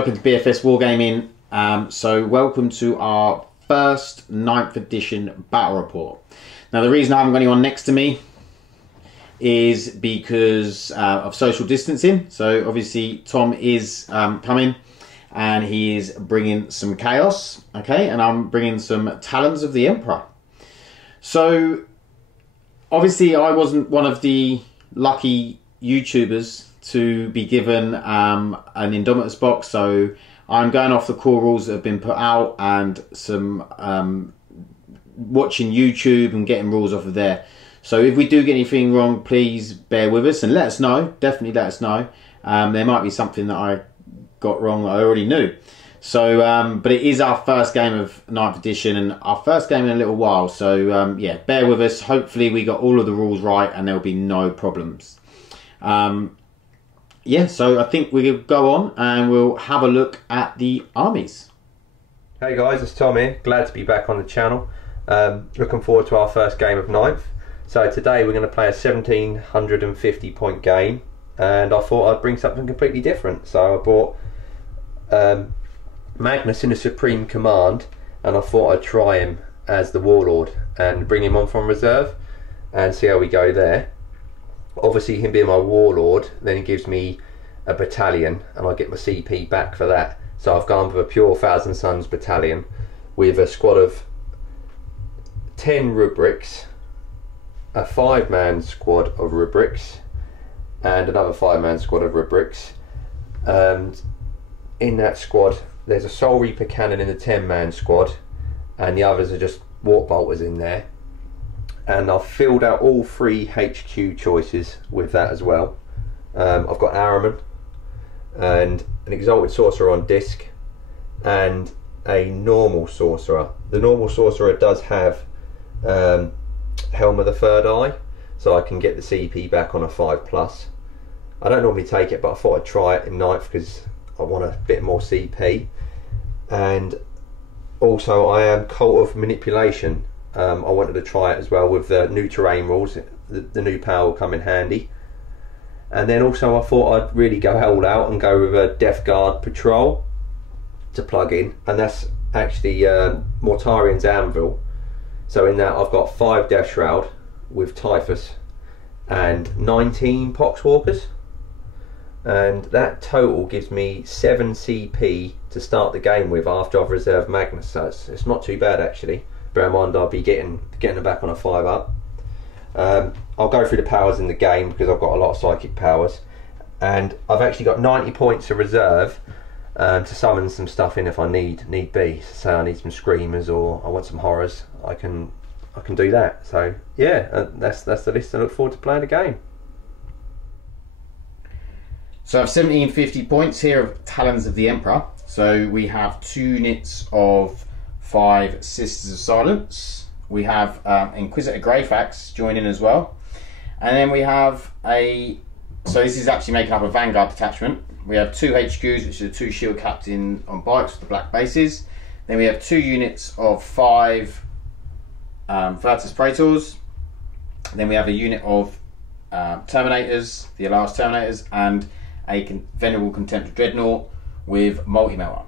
welcome to BFS Wargaming. So welcome to our first 9th edition battle report. Now the reason I haven't got anyone next to me is because of social distancing. So obviously Tom is coming and he is bringing some chaos, okay, and I'm bringing some Talons of the Emperor. So obviously I wasn't one of the lucky YouTubers to be given an Indomitus box, so I'm going off the core rules that have been put out and some watching YouTube and getting rules off of there. So if we do get anything wrong, please bear with us and let us know. Definitely let us know. There might be something that I got wrong that I already knew. So, but it is our first game of 9th edition and our first game in a little while. So yeah, bear with us. Hopefully we got all of the rules right and there'll be no problems. Yeah, so I think we'll go on and we'll have a look at the armies. Hey guys, it's Tom here. Glad to be back on the channel. Looking forward to our first game of 9th. So today we're going to play a 1750 point game, and I thought I'd bring something completely different. So I bought Magnus in a Supreme Command, and I thought I'd try him as the Warlord and bring him on from reserve and see how we go there. Obviously him being my Warlord, then he gives me a battalion and I get my CP back for that. So I've gone with a pure Thousand Sons battalion with a squad of 10 rubrics, a 5-man squad of rubrics and another 5-man squad of rubrics. And in that squad there's a Soul Reaper cannon in the 10-man squad and the others are just Warp Bolters in there. And I've filled out all 3 HQ choices with that as well. I've got Ahriman and an Exalted Sorcerer on disc and a normal Sorcerer. The normal Sorcerer does have Helm of the Third Eye, so I can get the CP back on a 5+. I don't normally take it, but I thought I'd try it in 9th because I want a bit more CP. And also I am Cult of Manipulation. I wanted to try it as well with the new terrain rules. The new power will come in handy. And then also I thought I'd really go all out and go with a Death Guard patrol to plug in, and that's actually Mortarian's Anvil. So in that I've got 5 Death Shroud with Typhus and 19 Poxwalkers, and that total gives me 7 CP to start the game with after I've reserved Magnus. So it's not too bad actually. Bear in mind I'll be getting them back on a 5+. I'll go through the powers in the game because I've got a lot of psychic powers, and I've actually got 90 points to reserve to summon some stuff in if I need be. So I need some screamers or I want some horrors. I can do that. So yeah, that's the list. I look forward to playing the game. So I have 1750 points here of Talons of the Emperor. So we have 2 units of 5 Sisters of Silence. We have Inquisitor Greyfax joining as well. And then we have so this is actually making up a Vanguard detachment. We have 2 HQs, which are 2 Shield Captain on bikes with the black bases. Then we have 2 units of 5 Virtus Praetors. Then we have a unit of Terminators, the Alaris Terminators, and a Venerable Contemptor Dreadnought with Multi-Melter.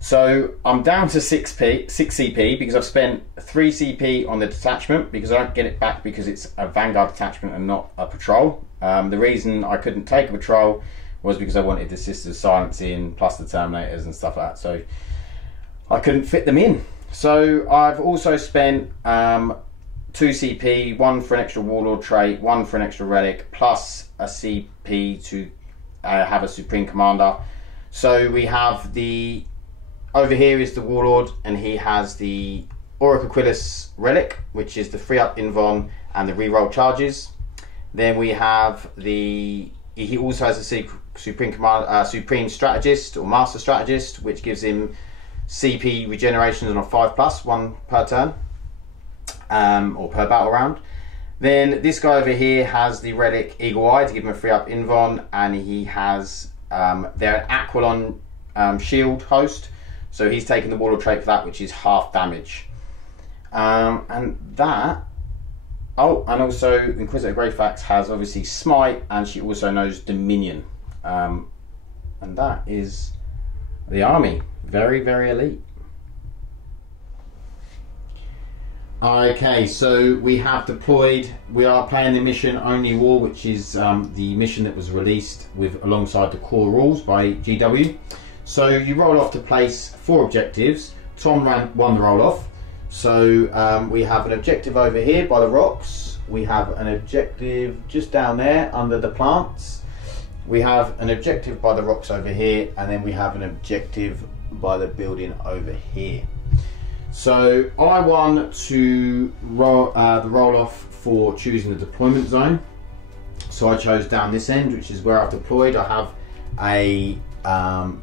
So I'm down to 6 CP because I've spent 3 CP on the detachment because I don't get it back because it's a Vanguard detachment and not a patrol. The reason I couldn't take a patrol was because I wanted the Sisters of Silence in plus the Terminators and stuff like that, so I couldn't fit them in. So I've also spent 2 CP, 1 for an extra Warlord trait, 1 for an extra relic, plus a CP to have a Supreme Commander. So we have over here is the Warlord, and he has the Auric Aquilus relic, which is the free up invuln and the reroll charges. Then we have he also has a Supreme Strategist or Master Strategist, which gives him CP regenerations on a 5+, 1 per turn or per battle round. Then this guy over here has the relic Eagle Eye to give him a free up invuln, and he has their Aquilon shield host. So he's taking the Warlord trait for that, which is half damage. And that... Oh, and also Inquisitor Greyfax has obviously Smite, and she also knows Dominion. And that is the army. Very, very elite. Okay, so we have deployed. We are playing the mission Only War, which is the mission that was released with alongside the core rules by GW. So you roll off to place 4 objectives. Tom won the roll off. So we have an objective over here by the rocks. We have an objective just down there under the plants. We have an objective by the rocks over here, and then we have an objective by the building over here. So I won to roll the roll off for choosing the deployment zone. So I chose down this end, which is where I've deployed. I have a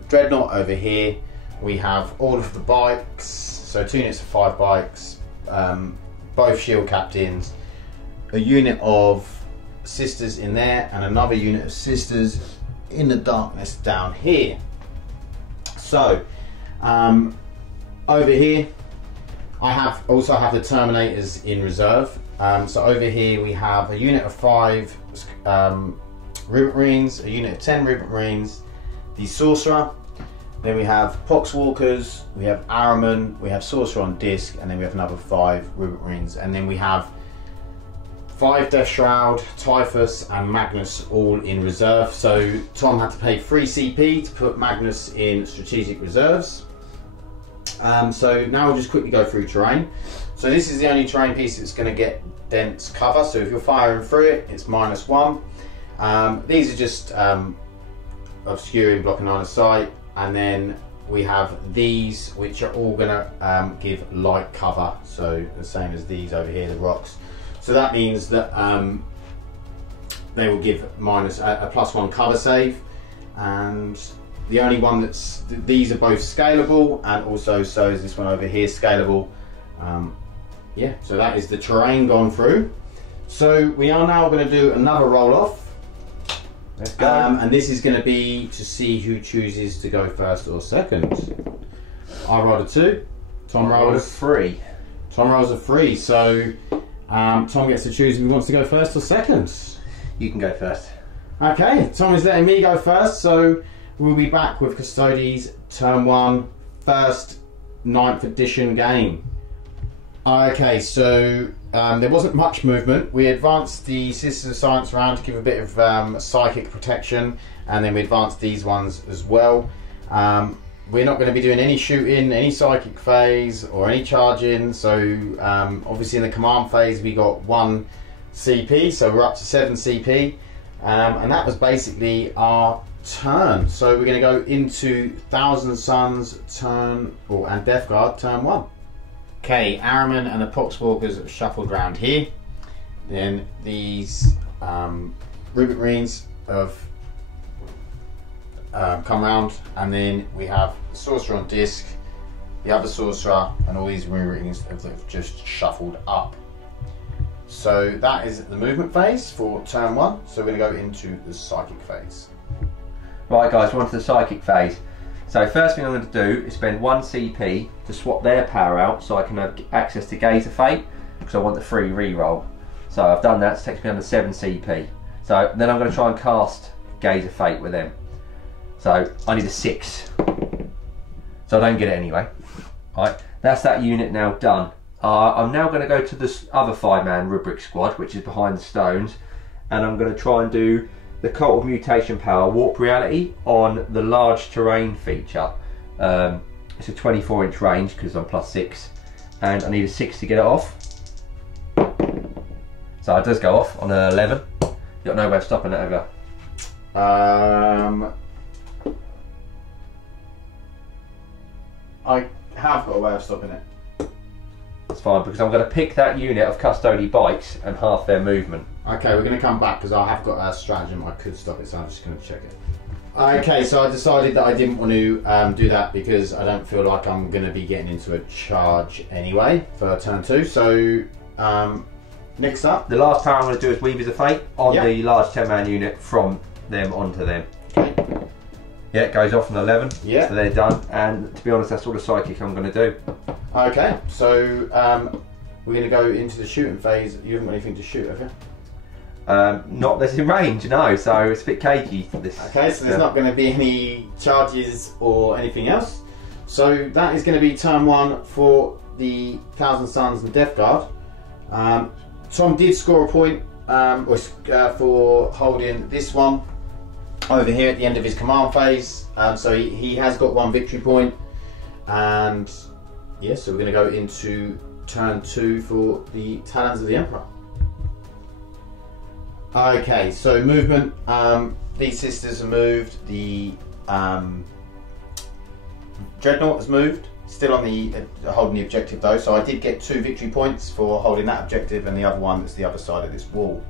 dreadnought over here. We have all of the bikes, so 2 units of 5 bikes, both shield captains, a unit of sisters in there, and another unit of sisters in the darkness down here. So over here I also have the Terminators in reserve. So over here we have a unit of 5 Rubik Marines, a unit of 10 Rubik Marines, the Sorcerer, then we have Poxwalkers, we have Ahriman, we have Sorcerer on disc, and then we have another 5 Rubik Marines, and then we have 5 Death Shroud, Typhus and Magnus all in reserve. So Tom had to pay 3 CP to put Magnus in strategic reserves. So now we'll just quickly go through terrain. So this is the only terrain piece that's going to get dense cover. So if you're firing through it, it's -1. These are just obscuring, blocking line of sight. And then we have these, which are all going to give light cover. So the same as these over here, the rocks. So that means that they will give a +1 cover save. And the only one these are both scalable, and also so is this one over here scalable. Yeah, so that is the terrain gone through. So we are now going to do another roll off. Let's go. And this is going to be to see who chooses to go first or second. I rolled a 2. Tom rolled a 3. Tom rolls a 3. So Tom gets to choose if he wants to go first or second. You can go first. Okay, Tom is letting me go first, so we'll be back with Custodes turn 1, first 9th edition game. Okay, so there wasn't much movement. We advanced the Sisters of Science round to give a bit of psychic protection, and then we advanced these ones as well. We're not going to be doing any shooting, any psychic phase or any charging. So obviously in the command phase we got 1 CP, so we're up to 7 CP, and that was basically our turn. So we're going to go into Thousand Suns turn, and Death Guard turn 1. Okay, Ahriman and the Poxwalkers have shuffled round here. Then these Rubik Marines have come round, and then we have the Sorcerer on disc, the other Sorcerer, and all these Rubik Marines have just shuffled up. So that is the movement phase for turn 1. So we're going to go into the psychic phase. Right guys, we're on to the psychic phase. So first thing I'm going to do is spend 1 CP to swap their power out so I can have access to Gaze of Fate, because I want the free reroll. So I've done that, so it takes me under 7 CP. So then I'm going to try and cast Gaze of Fate with them. So I need a 6. So I don't get it anyway. Right, that's that unit now done. I'm now going to go to this other 5-man Rubric squad, which is behind the stones, and I'm going to try and do the Cult of Mutation Power Warp Reality on the large terrain feature. It's a 24-inch range because I'm +6, and I need a 6 to get it off. So it does go off on an 11. You've got no way of stopping it, have you? I have got a way of stopping it. That's fine, because I'm going to pick that unit of Custody bikes and half their movement. Okay, we're going to come back because I have got a stratagem. I could stop it, so I'm just going to check it. Okay, so I decided that I didn't want to do that because I don't feel like I'm going to be getting into a charge anyway for turn 2. So next up, the last power I'm going to do is Weavers of Fate on the large 10-man unit from them onto them. Okay. Yeah, it goes off on 11. Yeah. So they're done, and to be honest, that's all the psychic I'm going to do. Okay, so we're going to go into the shooting phase. You haven't got anything to shoot, have you? Not that's in range, no. So it's a bit cagey. This. Okay, so there's not going to be any charges or anything else. So that is going to be turn 1 for the Thousand Suns and Death Guard. Tom did score a point for holding this one over here at the end of his command phase. So he has got 1 victory point. And yeah, so we're going to go into turn 2 for the Talons of the Emperor. Okay, so movement. These sisters have moved. The Dreadnought has moved. Still on the holding the objective though. So I did get 2 victory points for holding that objective, and the other one that's the other side of this wall.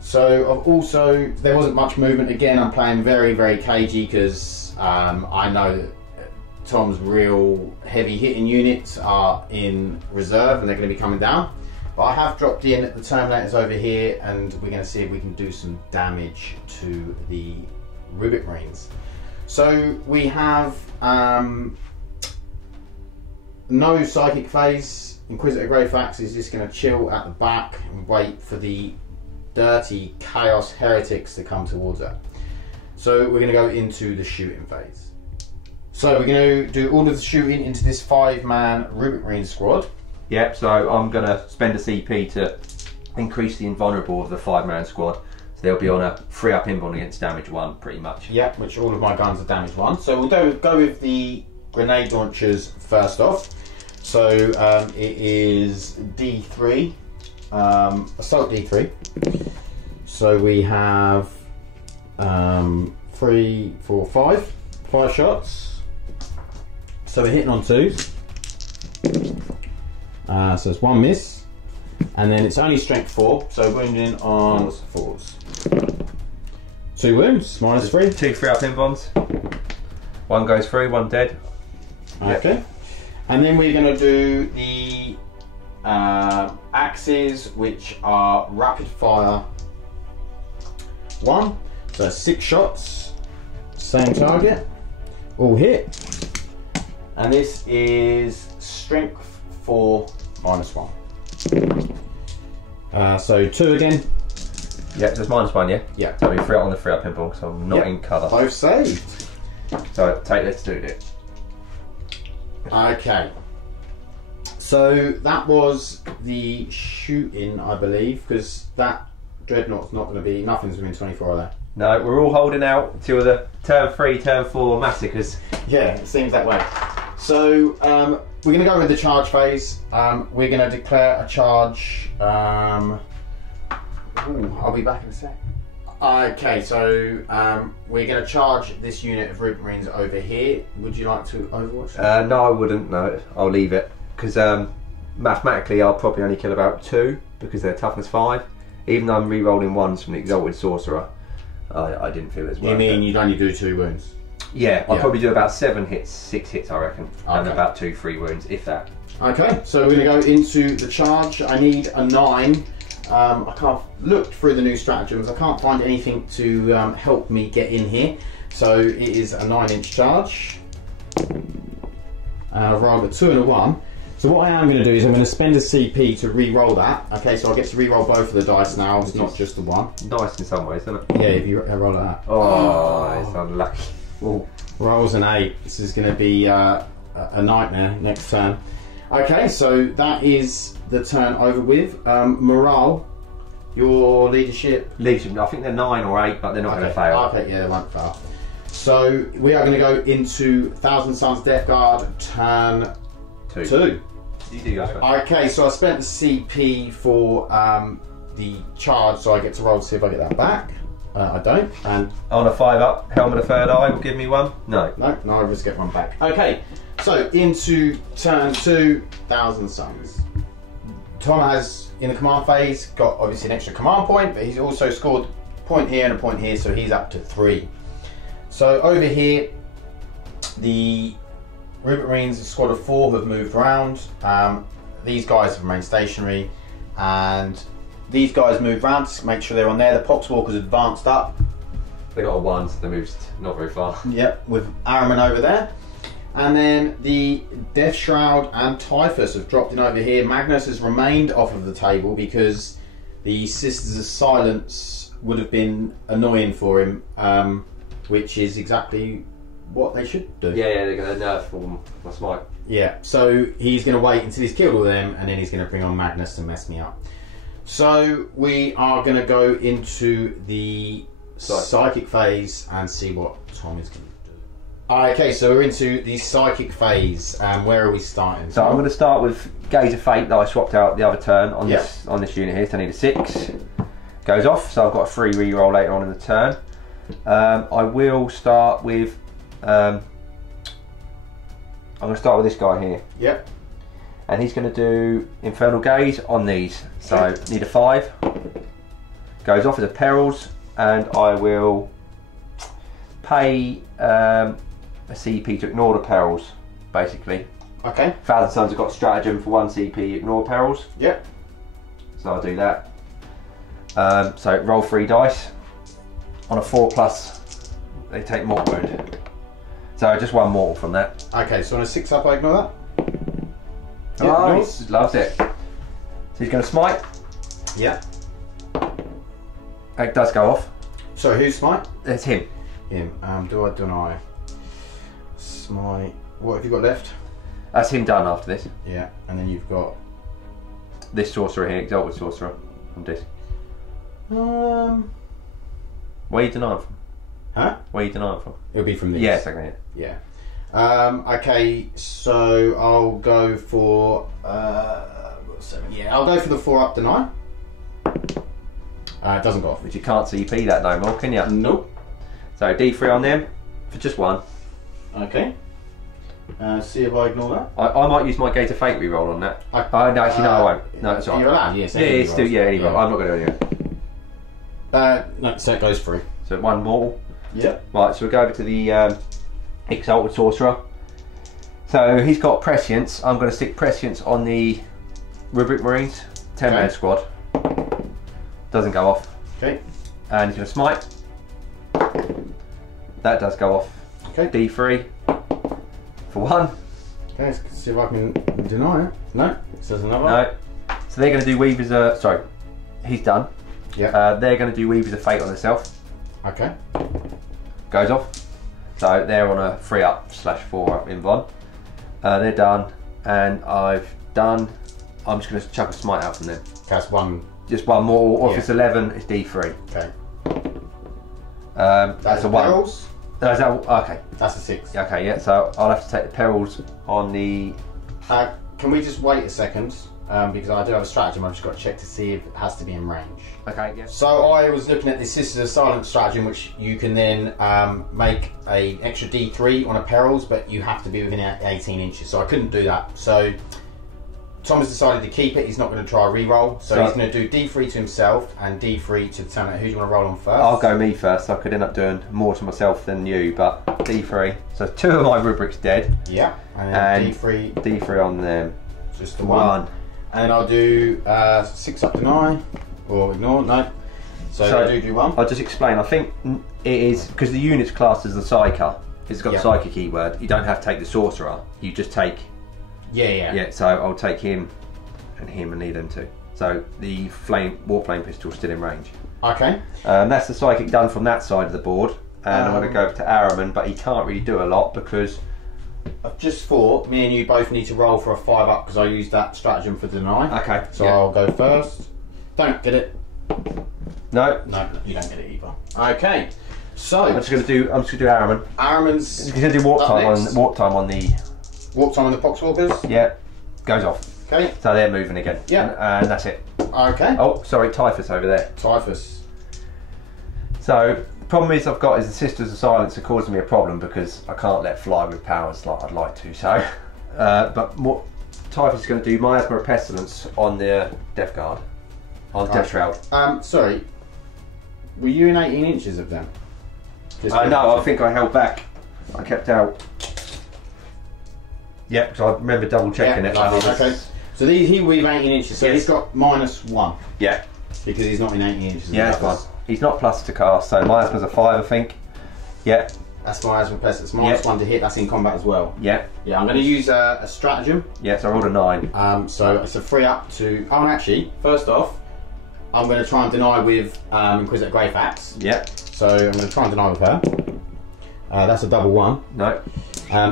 So I've also, there wasn't much movement again. I'm playing very, very cagey because I know that Tom's real heavy hitting units are in reserve and they're going to be coming down. But I have dropped in the Terminators over here, and we're going to see if we can do some damage to the Rivet Marines. So we have no psychic phase. Inquisitor Greyfax is just going to chill at the back and wait for the dirty Chaos Heretics to come towards her. So we're going to go into the shooting phase. So we're going to do all of the shooting into this 5-man Rivet Marine squad. Yep, so I'm going to spend a CP to increase the invulnerable of the 5-man squad. So they'll be on a 3-up invuln against damage 1, pretty much. Yep, which all of my guns are damage 1. So we'll go with the grenade launchers first off. So it is D3, assault D3. So we have 3, 4, 5 shots. So we're hitting on 2s. So it's 1 miss, and then it's only strength 4, so wounding on 4s. 2 wounds, -3. 2 3-up invulns. 1 goes through, 1 dead. Okay. Yep. And then we're going to do the axes, which are rapid fire 1. So 6 shots, same target, all hit. And this is strength 4 -1. So 2 again. Yeah, there's -1, yeah? Yeah. So we 3-up on the 3-up invuln, so I'm not in cover. Both saved. So take this, do it. Okay. So that was the shooting, I believe, because that Dreadnought's not going to be, nothing's within 24 of that. No, we're all holding out till the turn 3, turn 4 massacres. Yeah, it seems that way. So we're going to go with the charge phase. We're going to declare a charge. I'll be back in a sec. Okay, so we're going to charge this unit of Rivet Marines over here. Would you like to overwatch that? No, I wouldn't. No, I'll leave it because mathematically I'll probably only kill about 2 because they're toughness 5. Even though I'm re-rolling 1s from the Exalted Sorcerer, I didn't feel as well. You mean you'd only do 2 wounds? Yeah, I'll probably do about 7 hits, 6 hits I reckon, and about 2 3 wounds, if that. Okay, so we're going to go into the charge. I need a 9. I can't look through the new stratagems. I can't find anything to help me get in here. So it is a 9-inch charge. I've rolled a 2 and a 1. So what I am going to do is I'm going to spend a CP to re-roll that. Okay, so I get to re-roll both of the dice now. It's not just the 1. Nice in some ways, isn't it? Yeah, if you roll that. Oh, it's unlucky. Ooh. Rolls an 8. This is going to be a nightmare next turn. Okay, so that is the turn over with. Morale, your leadership. Leadership, I think they're 9 or 8, but they're not going to fail. Okay, yeah, they won't fail. So we are going to go into Thousand Suns Death Guard, turn 2. You do guys. Okay, so I spent the CP for the charge, so I get to roll to see if I get that back. I don't. And on a 5-up, Helm of the Third Eye will give me 1. No. No, neither of us get 1 back. Okay, so into turn 2, Thousand Suns. Tom has, in the command phase, got obviously an extra command point, but he's also scored a point here and a point here, so he's up to 3. So over here, the Rivet Marines, a squad of 4, have moved around. These guys have remained stationary, and these guys moved around to make sure they're on there. The Poxwalkers advanced up. They got a 1, so they moved not very far. Yep, with Araman over there. And then the Death Shroud and Typhus have dropped in over here. Magnus has remained off of the table because the Sisters of Silence would have been annoying for him, which is exactly what they should do. Yeah, they're going to nerf my smite. Yeah, so he's going to wait until he's killed all of them, and then he's going to bring on Magnus and mess me up. So we are going to go into the psychic phase and see what Tom is going to do. Okay, so we're into the psychic phase. Where are we starting? So I'm going to start with Gaze of Fate that I swapped out the other turn on this unit here. So I need a 6. Goes off, so I've got a free reroll later on in the turn. I will start with. I'm going to start with this guy here. Yep. And he's going to do Infernal Gaze on these. So need a 5. Goes off as a perils, and I will pay a CP to ignore the perils, basically. Okay. Thousand Suns have got stratagem for 1 CP, ignore perils. Yep. So I'll do that. So roll 3 dice. On a 4+, they take mortal wound. So just 1 mortal from that. Okay, so on a 6 up, I ignore that. Oh, he loves it. So he's going to smite. Yeah. It does go off. So who's smite? It's him. Him. Do I deny? Smite. What have you got left? That's him done after this. Yeah, and then you've got this sorcerer here, Exalted Sorcerer, from this. Where are you denying from? Huh? Where are you denying from? It'll be from these. Yeah, second. Yeah. Okay, so I'll go for 7. Yeah, I'll go for the 4 up deny. It doesn't go off. But you can't CP that no more, can you? Nope. So D3 on them for just 1. Okay. See if I ignore that. I might use my Gate of Fate reroll on that. No, actually, no, I won't. No, that's alright. You're allowed, yes. Yeah, it's still, yeah, anyway. I'm not going to do it. No, so it goes through. So 1 mortal. Yep. Right, so we'll go over to the Exalted Sorcerer. So he's got Prescience. I'm going to stick Prescience on the Rubric Marines. 10-man squad. Doesn't go off. Okay. And he's going to smite. That does go off. Okay. D3 for 1. Okay, let's see if I can deny it. No, it says another. No. So they're going to do Weavers of... Sorry, he's done. Yeah. They're going to do Weavers of Fate on themselves. Okay. Goes off. So they're on a 3+/4 up in Von. They're done, and I've done. I'm just going to chuck a smite out from them. That's 1. Just 1 more. Or if it's 11, it's D3. Okay. That's a 1. Perils? No, is that, okay. That's a 6. Okay, yeah. So I'll have to take the perils on the. Can we just wait a second? Because I do have a stratagem. I've just got to check to see if it has to be in range. Okay, yeah. So I was looking at the Sisters of Silence stratagem, which you can then make an extra D3 on a perils, but you have to be within 18 inches. So I couldn't do that. So Tom has decided to keep it. He's not going to try a re-roll. So he's going to do D3 to himself and D3 to the turn. Who do you want to roll on first? I'll go me first. I could end up doing more to myself than you, but D3. So 2 of my rubrics dead. Yeah. And then D3. D3 on them. Just the 1. And then I'll do 6 up to 9. Or ignore, no. So I do 1. I'll just explain. I think it is, because the unit's classed as the Psyker, it's got the Psyker keyword, you don't have to take the Sorcerer, you just take... Yeah, so I'll take him and need them too. So the Warplane pistol is still in range. Okay. That's the Psychic done from that side of the board. And I'm going to go over to Araman, but he can't really do a lot because... I've just thought me and you both need to roll for a 5 up because I used that stratagem for deny. Okay. So I'll go first. Don't get it. No. No, you don't get it either. Okay. So I'm just going to do Araman. Araman's. He's going to do warp time on the warp time on the Poxwalkers. Yeah. Goes off. Okay. So they're moving again. Yeah. And that's it. Okay. Oh, sorry, Typhus over there. Typhus. So the problem I've got is the Sisters of Silence are causing me a problem because I can't let fly with powers like I'd like to. So, but what Typhus is going to do Miasma of Pestilence on the Death Guard, on the Death Shroud. Sorry. Were you in 18 inches of them? No, I think I held back. I kept out. Yep, so I remember double checking it. Okay. So he will be 18 inches. So he's got -1. Yeah. Because he's not in 18 inches. Yeah, that's fine. He's not plus to cast, so Miasma's a 5, I think. Yeah. That's Miasma Pestilence. -1 to hit. That's in combat as well. Yeah. Yeah, I'm going to use a stratagem. Yeah, so I rolled a 9. So it's a 3 up to. Oh, and actually, first off, I'm going to try and deny with Inquisitor Greyfax. Yeah. So I'm going to try and deny with her. That's a double 1. No.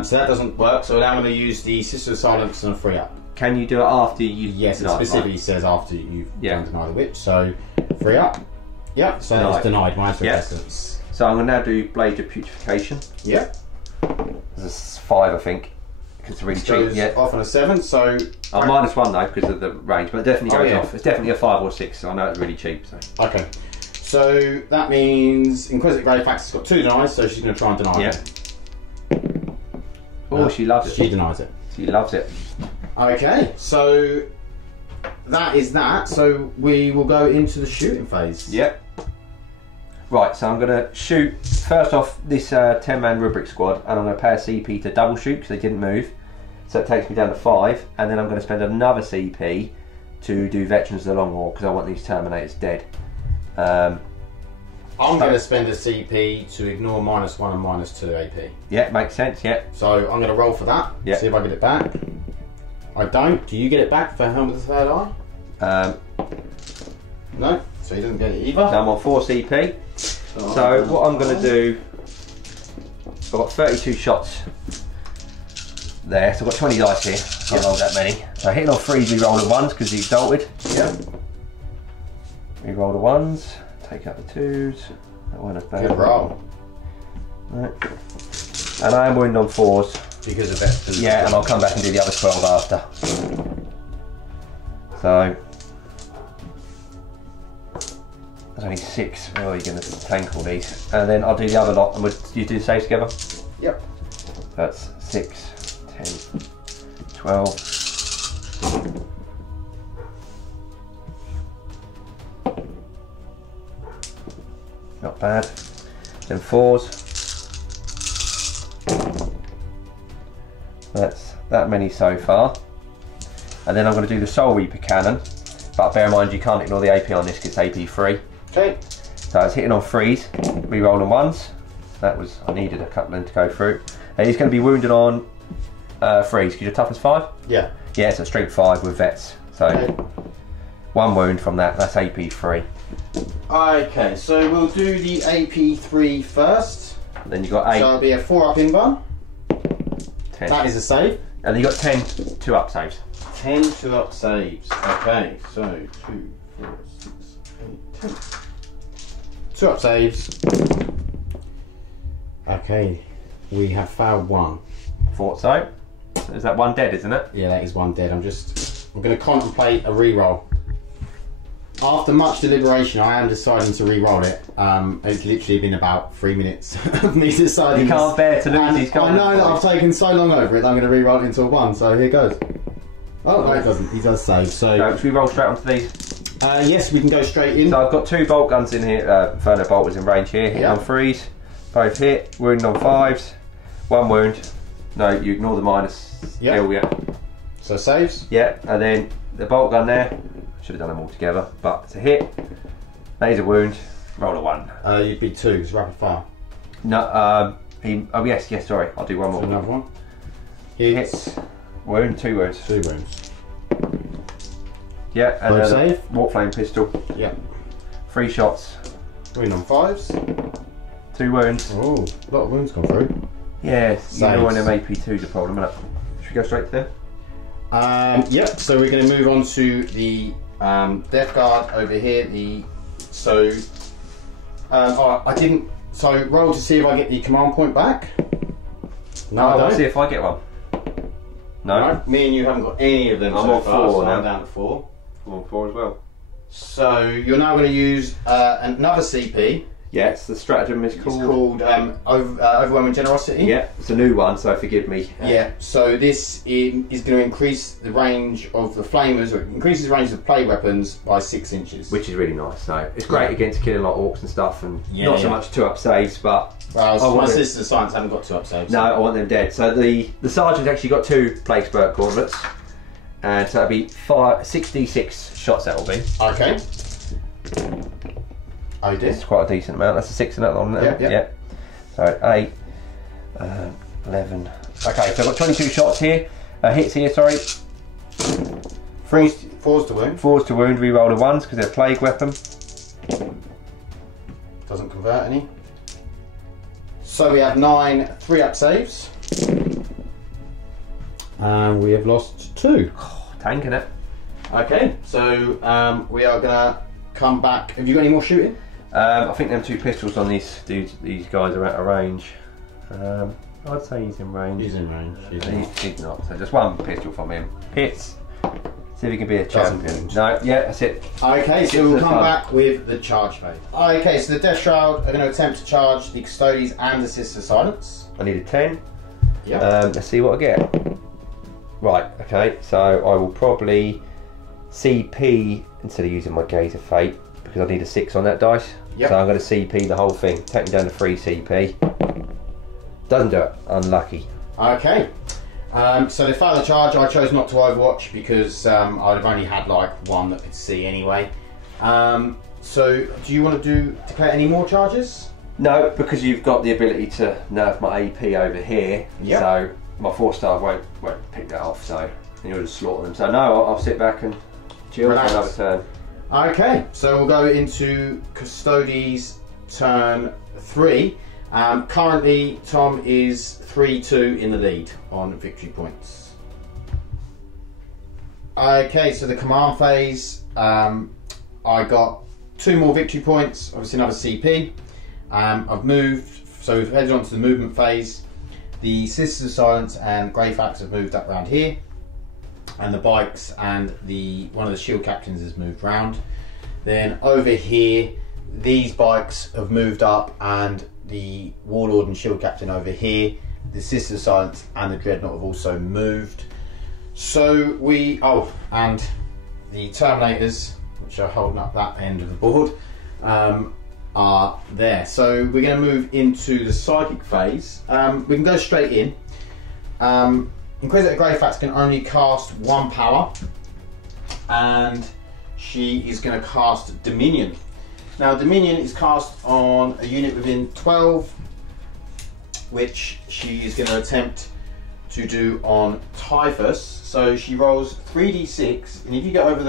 So that doesn't work. So now I'm going to use the Sister of Silence and a free up. Can you do it after you? Yes, it specifically says after you've Yeah. done deny the witch. So free up. Yep. So that's denied. Minus resistance. So I'm going to now do Blade of Putrefaction. Yep. This is 5, I think. Because it's really cheap. Yeah. Off on a 7. So -1 though because of the range, but it definitely goes off. It's definitely a 5 or 6. So I know it's really cheap. So. Okay. So that means Inquisitor Greyfax has got 2 denies, so she's going to try and deny it. Oh, she loves it. She denies it. She loves it. Okay, so that is that. So we will go into the shooting phase. Yep. Right, so I'm going to shoot first off this 10-man rubric squad, and I'm going to pay a CP to double shoot because they didn't move. So it takes me down to 5, and then I'm going to spend another CP to do Veterans of the Long War because I want these Terminators dead. I'm going to spend a CP to ignore -1 and -2 AP. Yeah, makes sense, yeah. So I'm going to roll for that, see if I get it back. I don't. Do you get it back for Helm of the Third Eye? No, so he doesn't get it either. So I'm on 4 CP. So what I'm going to do, I've got 32 shots there, so I've got 20 dice here. Can't roll that many. So hitting on 3s, we roll the 1s because he's exalted. Yep. We roll the 1s, take out the 2s. That one is bad. Good roll. Right. And I am wounded on 4s. Because of that. Yeah, and I'll come back and do the other 12 after. So there's only 6. Oh, you're going to tank all these. And then I'll do the other lot, and you do the saves together? Yep. That's 6, 10, 12. Not bad. Then 4s. That's that many so far. And then I'm going to do the Soul Reaper cannon. But bear in mind you can't ignore the AP on this because it's AP free. Okay. So it's hitting on 3s, re-rolling 1s. That was, I needed a couple in to go through. And he's going to be wounded on 3s because you're toughness 5? Yeah. Yeah, it's a strength 5 with vets. So okay. 1 wound from that, that's AP 3. Okay, so we'll do the AP 3 first. Then you've got 8. So it'll be a 4 up invar. 10. That is a save. And then you've got 10 2 up saves. 10 2 up saves. Okay, so 2, 4, 6, 8, 10. 2 up saves. Okay, we have failed 1. Thought so. Is that 1 dead, isn't it? Yeah, that is 1 dead. I'm going to contemplate a reroll. After much deliberation, I am deciding to re-roll it. It's literally been about 3 minutes of me deciding. You can't bear to lose these cards. I know that I've taken so long over it that I'm going to re-roll it into a 1, so here goes. Oh, no, it doesn't. He does save. So, should we roll straight onto these? yes, we can go straight in. So I've got 2 bolt guns in here. Inferno Bolt was in range here. Hitting on 3s. Both hit. Wounded on 5s. 1 wound. No, you ignore the minus. Yeah. Yeah. So saves. Yeah, and then the bolt gun there. Should have done them all together, but it's a hit. Laser wound. Roll a 1. You'd be 2, it's rapid fire. No, oh yes, sorry. I'll do 1 more. So another one. Hits. Wound, 2 wounds. 2 wounds. Yeah, and Both then save. Warp Flame pistol. Yeah. 3 shots. Wound on 5s. 2 wounds. Oh, a lot of wounds gone through. Yeah, you know when Saves. AP2 is a problem, isn't it? Should we go straight to them? Yep, so we're going to move on to the Death Guard over here. I didn't. So roll to see if I get the command point back. No, I Let's don't. see if I get one. No? No, me and you haven't got any of them. I'm so on far, 4 so now. I'm down to 4. I'm on 4 as well. So you're now going to use another CP. Yes, the stratagem is It's called... called Overwhelming Generosity. Yeah, it's a new one, so forgive me. Yeah, so this is going to increase the range of the flamers, or increases the range of plague weapons by 6 inches. Which is really nice. So it's great against killing like orcs and stuff, and not so yeah. much 2 up saves, but my sisters of science haven't got 2 up saves. no, I want them dead. So the sergeant's actually got 2 plague spurt gauntlets, and so it'll be 6d6 shots. That will be. Okay. Oh, you did? It's quite a decent amount. That's a 6 in that one. Yeah. So 8, 11. Okay, so I've got 22 shots here. Hits here, sorry. Fours to wound. 4s to wound, reroll the 1s because they're a plague weapon. Doesn't convert any. So we have 9 3-up saves. And we have lost 2. Tanking it. Okay, so we are gonna come back. Have you got any more shooting? I think them 2 pistols on these guys are out of range. I'd say he's in range. He's in range. He's not. So just 1 pistol from him. Hits. See if he can be a Doesn't champion. wound. No, yeah, that's it. Okay, so we'll come back with the charge phase. Okay, so the Death Shroud are going to attempt to charge the Custodes and the Sister Silence. I need a 10. Yeah. Let's see what I get. Right, okay, so I will probably CP instead of using my Gaze of Fate because I need a 6 on that dice. Yep. So I'm going to CP the whole thing, take me down to 3 CP. Doesn't do it, unlucky. Okay. So they fail the charge. I chose not to Overwatch because I'd have only had like 1 that could see anyway. So do you want to declare any more charges? No, because you've got the ability to nerf my AP over here. Yep. So my 4-star won't pick that off. So and you'll just slaughter them. So no, I'll sit back and chill for another turn. Okay, so we'll go into Custodes turn 3. Currently, Tom is 3-2 in the lead on victory points. Okay, so the command phase, I got 2 more victory points, obviously another CP. I've moved, so we've headed on to the movement phase. The Sisters of Silence and Greyfax have moved up around here, and the bikes and one of the shield captains has moved round. Then over here, these bikes have moved up, and the Warlord and shield captain over here, the Sisters of Silence and the Dreadnought have also moved. So and the Terminators, which are holding up that end of the board, are there. So we're going to move into the psychic phase. We can go straight in. Inquisitor Greyfax can only cast 1 power, and she is going to cast Dominion. Now Dominion is cast on a unit within 12, which she is going to attempt to do on Typhus. So she rolls 3d6, and if you go over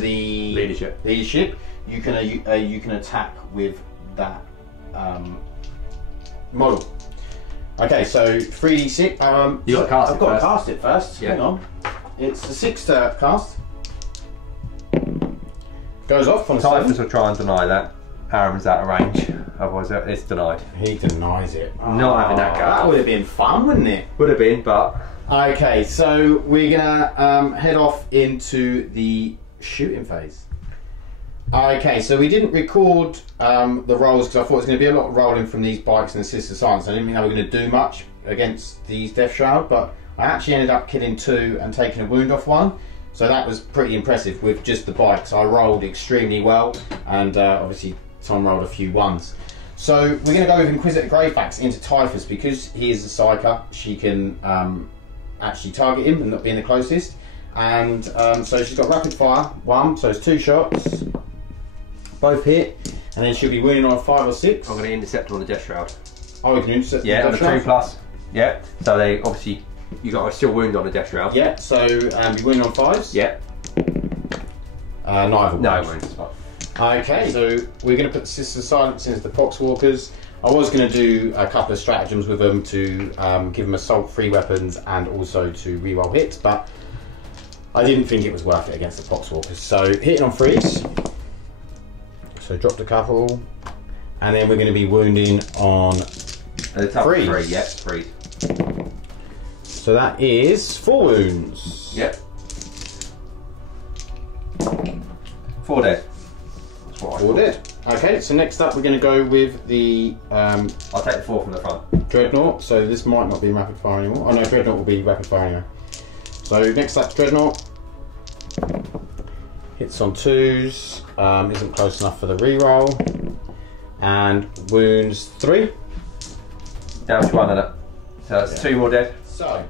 the leadership, you can attack with that model. Okay, so 3d6. You got to cast it I've got first. to cast it first. Yeah. Hang on. It's a 6 to cast. Goes off on a 7. Typhus will try and deny that. Harriman's out of range, otherwise it's denied. He denies it. Not having that go. That would have been fun, wouldn't it? Would have been, but Okay, so we're gonna head off into the shooting phase. Okay, so we didn't record the rolls because I thought it was going to be a lot of rolling from these bikes and the Sister Silence. I didn't think they were going to do much against these Death Shroud, but I actually ended up killing 2 and taking a wound off 1. So that was pretty impressive with just the bikes. I rolled extremely well, and obviously Tom rolled a few 1s. So we're going to go with Inquisitor Greyfax into Typhus because he is a psyker. She can actually target him and not being the closest. And so she's got rapid fire 1, so it's 2 shots. Both hit, and then she'll be wounding on 5 or 6. I'm going to intercept on the Death Shroud. Oh, we can intercept Yeah, the on the Death 2 Shroud? plus. Yeah, so they obviously, you got a still wound on the Death Shroud. Yeah, so be wounding on 5s? Yeah. Neither wound. No wounds, but Okay, so we're going to put the Sister Silence into the Poxwalkers. I was going to do a couple of stratagems with them to give them assault-free weapons and also to reroll hits, but I didn't think it was worth it against the Poxwalkers. So hitting on 3s. So dropped a couple, and then we're going to be wounding on the top 3s. 3, yeah, 3. So that is 4 wounds. Yep. 4 dead. That's what I 4 thought. dead. Okay, so next up we're going to go with the I'll take the 4 from the front. Dreadnought. So this might not be rapid fire anymore. Oh no, Dreadnought will be rapid fire anyway. So next up, Dreadnought. Hits on 2s. Isn't close enough for the reroll. And wounds 3. Down to 1 of it. So that's 2 more dead. So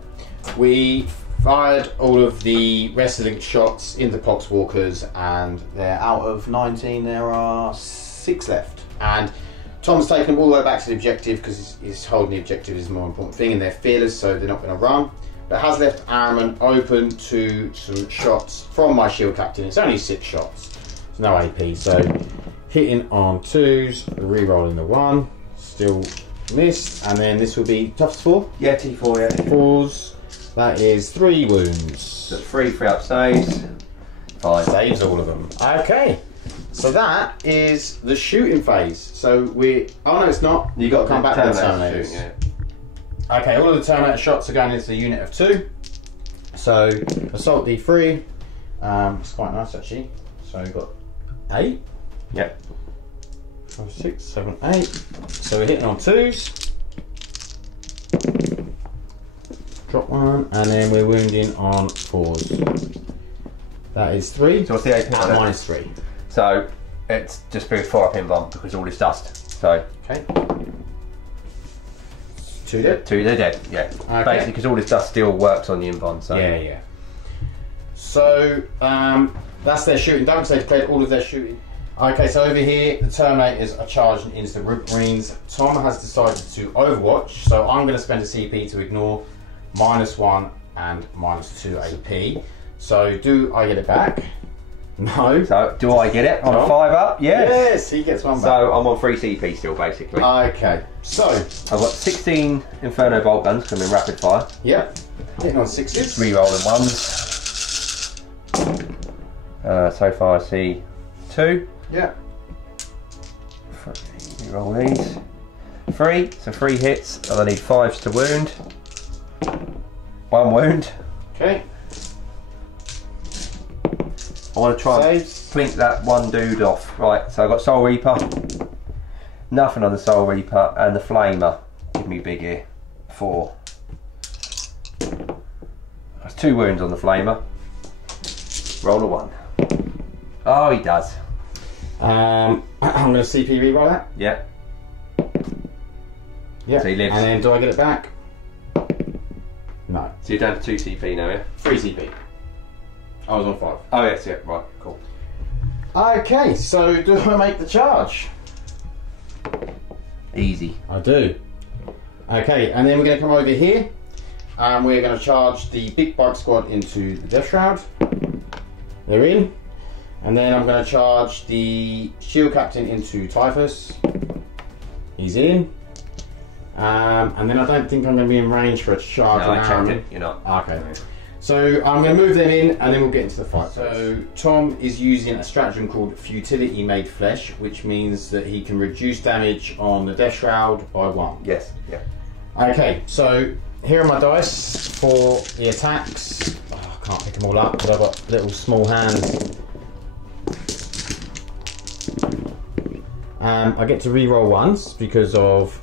we fired all of the wrestling shots into Poxwalkers, and they're out of 19. There are 6 left, and Tom's taken them all the way back to the objective because he's holding the objective is the more important thing, and they're fearless, so they're not going to run. but has left Araman open to some shots from my shield captain. It's only 6 shots, it's no AP. So hitting on 2s, re-rolling the 1, still missed, and then this will be toughest 4. Yeah, T4. Yeah. 4s. That is 3 wounds. So 3 up saves. 5 Saves all of them. Okay. So that is the shooting phase. So oh no, it's not. You got to come back to the Terminators. Yeah. Okay, all of the Terminator shots are going into the unit of 2. So assault D3. It's quite nice actually. So we've got 8. Yep. 5, 6, 7, 8. So we're hitting on 2s. Drop 1, and then we're wounding on 4s. That is 3. So what's the AP? Minus 3. So it's just been 4 up in bomb because all is dust. So Okay. 2 dead. 2, they're dead. Yeah. Okay. Basically, because all this dust still works on the invon. So Yeah. So that's their shooting done. So they've declared all of their shooting. Okay, so over here, the Terminators are charging into the Root Marines. Tom has decided to Overwatch, so I'm going to spend a CP to ignore -1 and -2 AP. So do I get it back? No. So do I get it on a 5 up? Yes. Yes, he gets 1 back. So I'm on 3 CP still, basically. Okay, so I've got 16 Inferno bolt guns coming in rapid fire. yep, hitting on 6s. Re-rolling 1s. So far I see 2. Yeah. Re-roll these. 3. So 3 hits. And I need 5s to wound. 1 wound. Okay. I want to try and Saves. plink that one dude off. Right, so I've got Soul Reaper. Nothing on the Soul Reaper, and the Flamer. Give me big here. 4. That's 2 wounds on the Flamer. Roll a 1. Oh, he does. I'm going to CP reroll that. Yeah. Yeah. So he lives. And then do I get it back? No. So you're down to 2 CP now, yeah? 3 CP. I was on 5. Oh, yes, yeah, right, cool. Okay, so do I make the charge? Easy. I do. Okay, and then we're going to come over here and we're going to charge the Big Bug Squad into the Death Shroud. They're in. And then I'm going to charge the Shield Captain into Typhus. He's in. And then I don't think I'm going to be in range for a charge. No, I checked it, you're not. Okay. So I'm going to move them in and then we'll get into the fight. So Tom is using a stratagem called Futility Made Flesh, which means that he can reduce damage on the Death Shroud by 1. Yes, yeah. Okay, so here are my dice for the attacks. Oh, I can't pick them all up because I've got little small hands. I get to re-roll once because of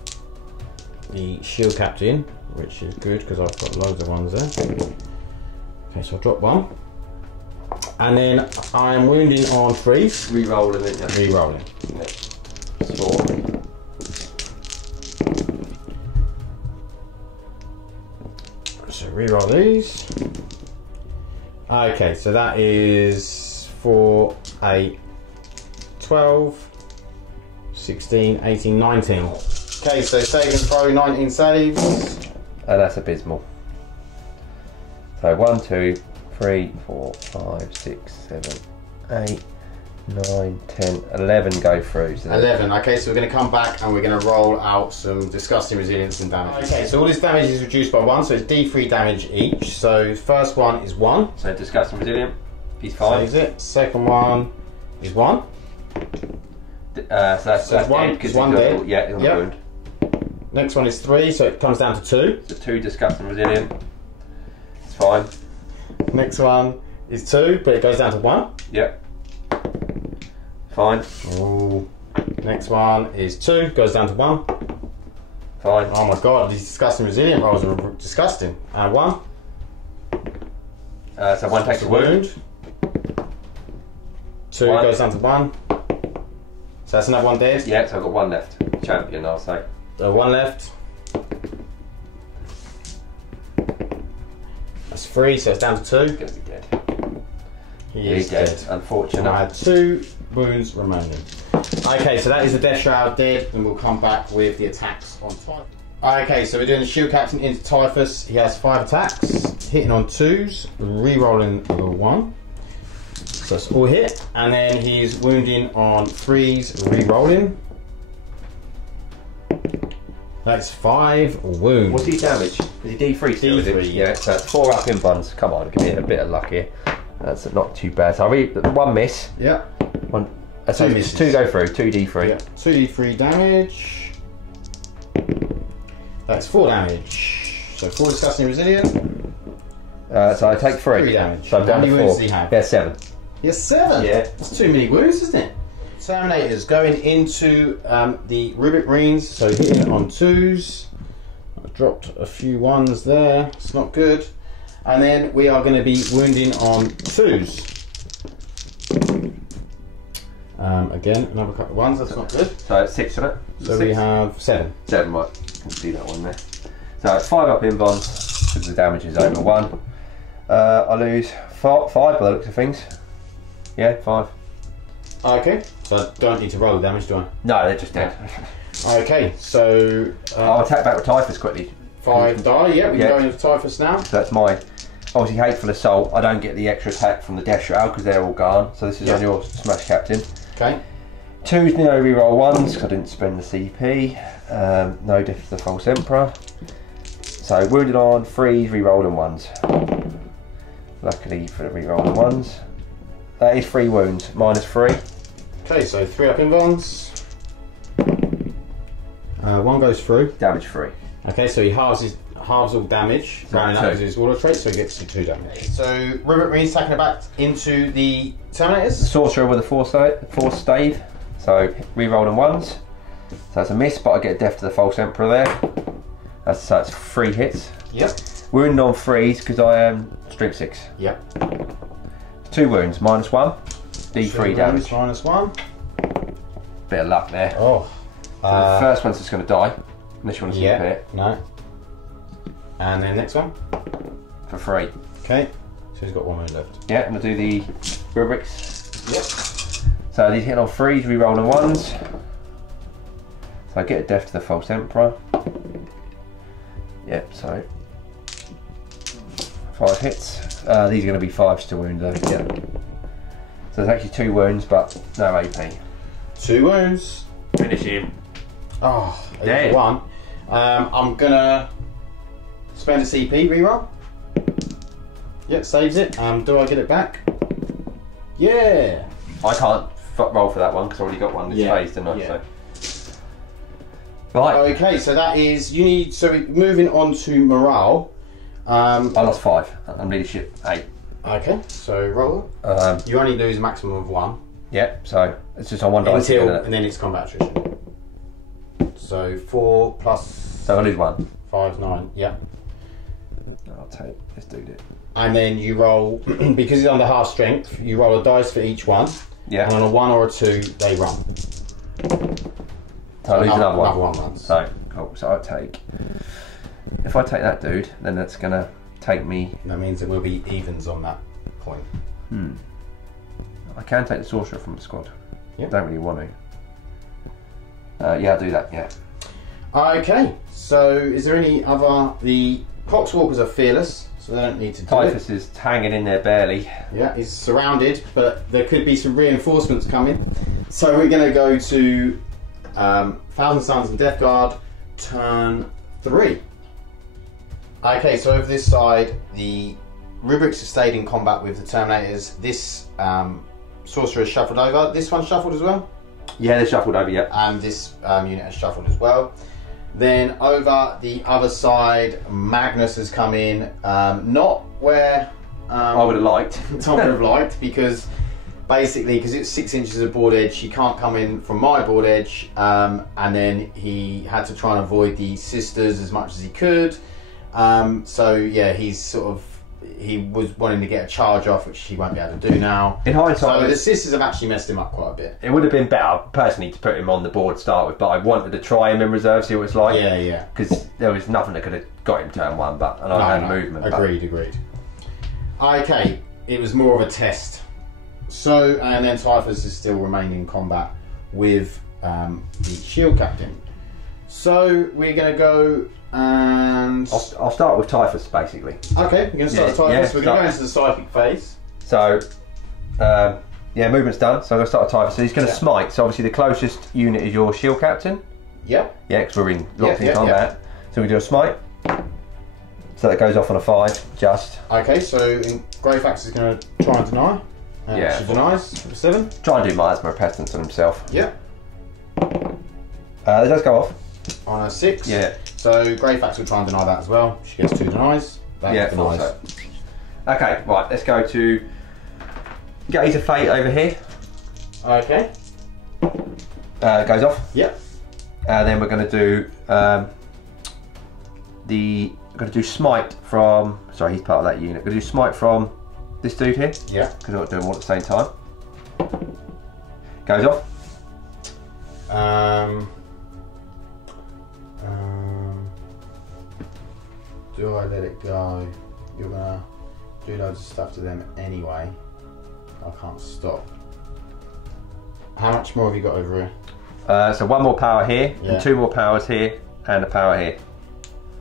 the Shield Captain, which is good because I've got loads of ones there. Okay, so I drop 1. And then I'm wounding on 3. Re-rolling it, yeah. Re-rolling. Yeah. 4. So re-roll these. Okay, so that is 4, 8, 12, 16, 18, 19. Okay, so save and throw, 19 saves. And that's abysmal. So 1, 2, 3, 4, 5, 6, 7, 8, 9, 10, 11 go through. So 11. Okay, so we're going to come back and we're going to roll out some disgusting resilience and damage. Okay, so all this damage is reduced by 1, so it's D3 damage each. So first one is 1. So disgusting resilient. He's 5. Saves it. Second one is 1. So that's one- dead, 'cause it's one he's got- dead. Yeah, he's on Yep. the wound. Next one is 3, so it comes down to 2. So 2 disgusting resilient. It's fine. Next one is 2, but it goes down to 1. Yep. Fine. Ooh. Next one is 2, goes down to 1. Fine. Oh my god, these disgusting resilient rolls are disgusting. 1. So 1 takes a wound. 2 1. goes down to 1. So that's another 1 dead. Yeah, so I've got 1 left. Champion, I'll say. 1 left. That's 3, so it's down to 2. He's going to be dead. He He's is dead. dead. Unfortunate. I had 2 wounds remaining. Okay, so that is the Death Shroud dead, and we'll come back with the attacks on top. Okay, so we're doing the shield captain into Typhus. He has 5 attacks, hitting on 2s, re-rolling a 1. So that's all hit. And then he's wounding on 3s, re-rolling. That's 5 wounds. What's his damage? Is he D3 still? D3, Yeah, so that's 4 up in buns. Come on, give me a bit of luck here. That's not too bad. So I read 1 miss. Yeah. 1. Two misses. 2 go through. 2 D3. Yeah. 2d3 damage. That's 4 damage. So 4 disgusting resilient. So I take 3. 3 damage. So I'm down How to many 4. wounds does he have? Yeah, 7. Yes, 7. Yeah. That's too many wounds, isn't it? Terminators going into the Rubric Marines, so hitting on 2s. I dropped a few 1s there. It's not good. And then we are going to be wounding on 2s. Again, another couple of 1s. That's not good. So it's 6 on it. So we have 7. 7, right. Can see that one there. So it's 5 up in bonds because the damage is over 1. I lose 5 by the looks of things. Yeah, 5. Okay, so I don't need to roll the damage, do I? No, they're just dead. Okay, so I'll attack back with Typhus quickly. 5 die. Yeah, we can go into Typhus now. So that's my obviously Hateful Assault. I don't get the extra attack from the Death Shroud because they're all gone. So this is on your Smash Captain. Okay. 2s, no reroll 1s because I didn't spend the CP. No Death to the False Emperor. So wounded on 3s, rerolled and 1s. Luckily for the reroll and 1s. That is 3 wounds, -3. Okay, so 3 up in bonds. 1 goes through. Damage 3. Okay, so he halves all damage, rounding up his Warlord trait, so he gets to 2 damage. So Rubric Marines taking it back into the Terminators. Sorcerer with a force stave, so rerolled and 1s. So that's a miss, but I get Death to the False Emperor there. So that's 3 hits. Yep. Wounded on 3s because I am strength 6. Yep. 2 wounds, -1. D3 damage. -1. Bit of luck there. Oh. So the first one's just going to die, unless you want to see it. No. And then next one. For 3. Okay. So he's got 1 wound left. Yeah, I'm going to do the rubrics. Yep. So these hit on 3s, reroll and 1s. So I get a Death to the False Emperor. Yep, so 5 hits. These are going to be 5s to wound though. Yeah. So there's actually 2 wounds, but no AP. 2 wounds. Finish him. Oh, Dead. 1. I'm gonna spend a CP reroll. Yep, saves it. Do I get it back? Yeah. I can't roll for that one because I already got one this phase, didn't I? Yeah. So. Right. Okay, so that is you need. So moving on to morale. I lost 5. I'm leadership 8. Okay, so roll. You only lose a maximum of 1. Yeah, so it's just on 1 dice. And then it's combat attrition. So 4 plus. So I lose 1. 5 is 9. Yeah. I'll take. Let's do it. And then you roll because it's under half strength. You roll a dice for each one. Yeah. And on a 1 or a 2, they run. So I lose another one. Another one runs. So cool. So I take. If I take that dude, then that's gonna take me. That means it will be evens on that point. I can take the sorcerer from the squad. Yeah. Don't really want to. Yeah, I'll do that. Yeah. Okay. So is there any other? The Poxwalkers are fearless, so they don't need to do Typhus is hanging in there barely. Yeah, he's surrounded, but there could be some reinforcements coming. So we're going to go to Thousand Suns and Death Guard, turn 3. Okay, so over this side, the Rubrics have stayed in combat with the Terminators. This Sorcerer is shuffled over. This one's shuffled as well? Yeah, they're shuffled over, yeah. And this unit has shuffled as well. Then over the other side, Magnus has come in. Not where I would have liked. Tom would have liked, because basically, because it's 6 inches of board edge, he can't come in from my board edge, and then he had to try and avoid the sisters as much as he could. So yeah, he was wanting to get a charge off, which he won't be able to do now. In hindsight, so the sisters have actually messed him up quite a bit. It would have been better, personally, to put him on the board to start with, but I wanted to try him in reserve, see what it's like. Yeah, yeah. Because there was nothing that could have got him turn 1, but I had movement. Agreed. Okay, it was more of a test. So, and then Typhus is still remaining in combat with the shield captain. So we're going to go and... I'll start with Typhus, basically. Okay, we're going to start with Typhus. Yeah, we're going to go into the psychic phase. So, yeah, movement's done. So I'm going to start with Typhus. So he's going to smite. So obviously the closest unit is your shield captain. Yep. Yeah, because we're locked in combat. So we do a smite. So that goes off on a 5, just. Okay, so Greyfax is going to try and deny. Yeah. She denies for 7. Try and do Miasma of Pestilence on himself. Yep. It does go off. On a 6. Yeah. So Greyfax will try and deny that as well. She gets 2 denies. That denies. So. Okay, right, let's go to Gaze of Fate over here. Okay. Goes off. Yep. Then we're going to do we're going to do Smite from. Sorry, he's part of that unit. We're going to do Smite from this dude here. Yeah. Because we're not doing them all at the same time. Goes off. Do I let it go? You're gonna do loads of stuff to them anyway. I can't stop. How much more have you got over here? So 1 more power here, Yeah. and 2 more powers here, and a power here.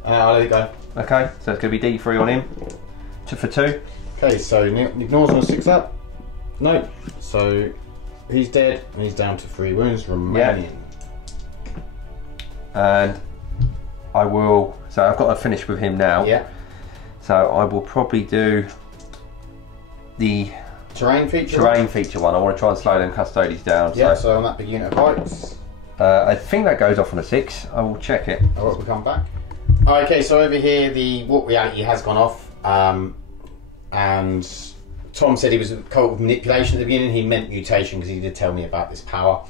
I'll let it go. Okay, so it's going to be D3 on him. 2 for 2. Okay, so ignores on a 6 up. Nope. So he's dead, and he's down to 3 wounds remaining. And I will. So I've got to finish with him now. Yeah. So I will probably do the Terrain feature. terrain feature one. I want to try and slow them custodies down. Yeah. So So on that big unit of heights. I think that goes off on a 6. I will check it. I will come back. Okay, so over here the warp reality has gone off, and Tom said he was caught with manipulation at the beginning. He meant mutation because he did tell me about this power.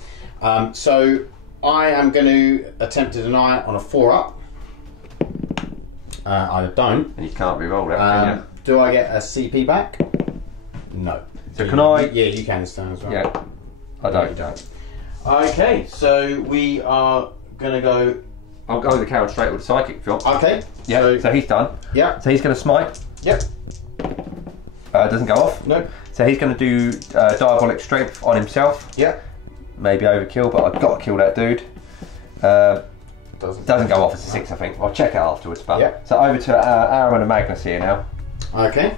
So I am going to attempt to deny it on a 4 up. I don't. And you can't re-roll that, can you? Do I get a CP back? No. So can I? Yeah, you can this time as well. Yeah. I No, don't. you don't. Okay, so we are going to go. I'll go with the coward straight with the psychic if you want. Okay. Yeah. So he's done. Yeah. So he's going to smite. Yep. Doesn't go off. No. So he's going to do diabolic strength on himself. Yeah. Maybe overkill, but I've got to kill that dude. Doesn't go off as a 6, I think. I'll check it afterwards. But Yeah. So over to Ahriman and Magnus here now. Okay.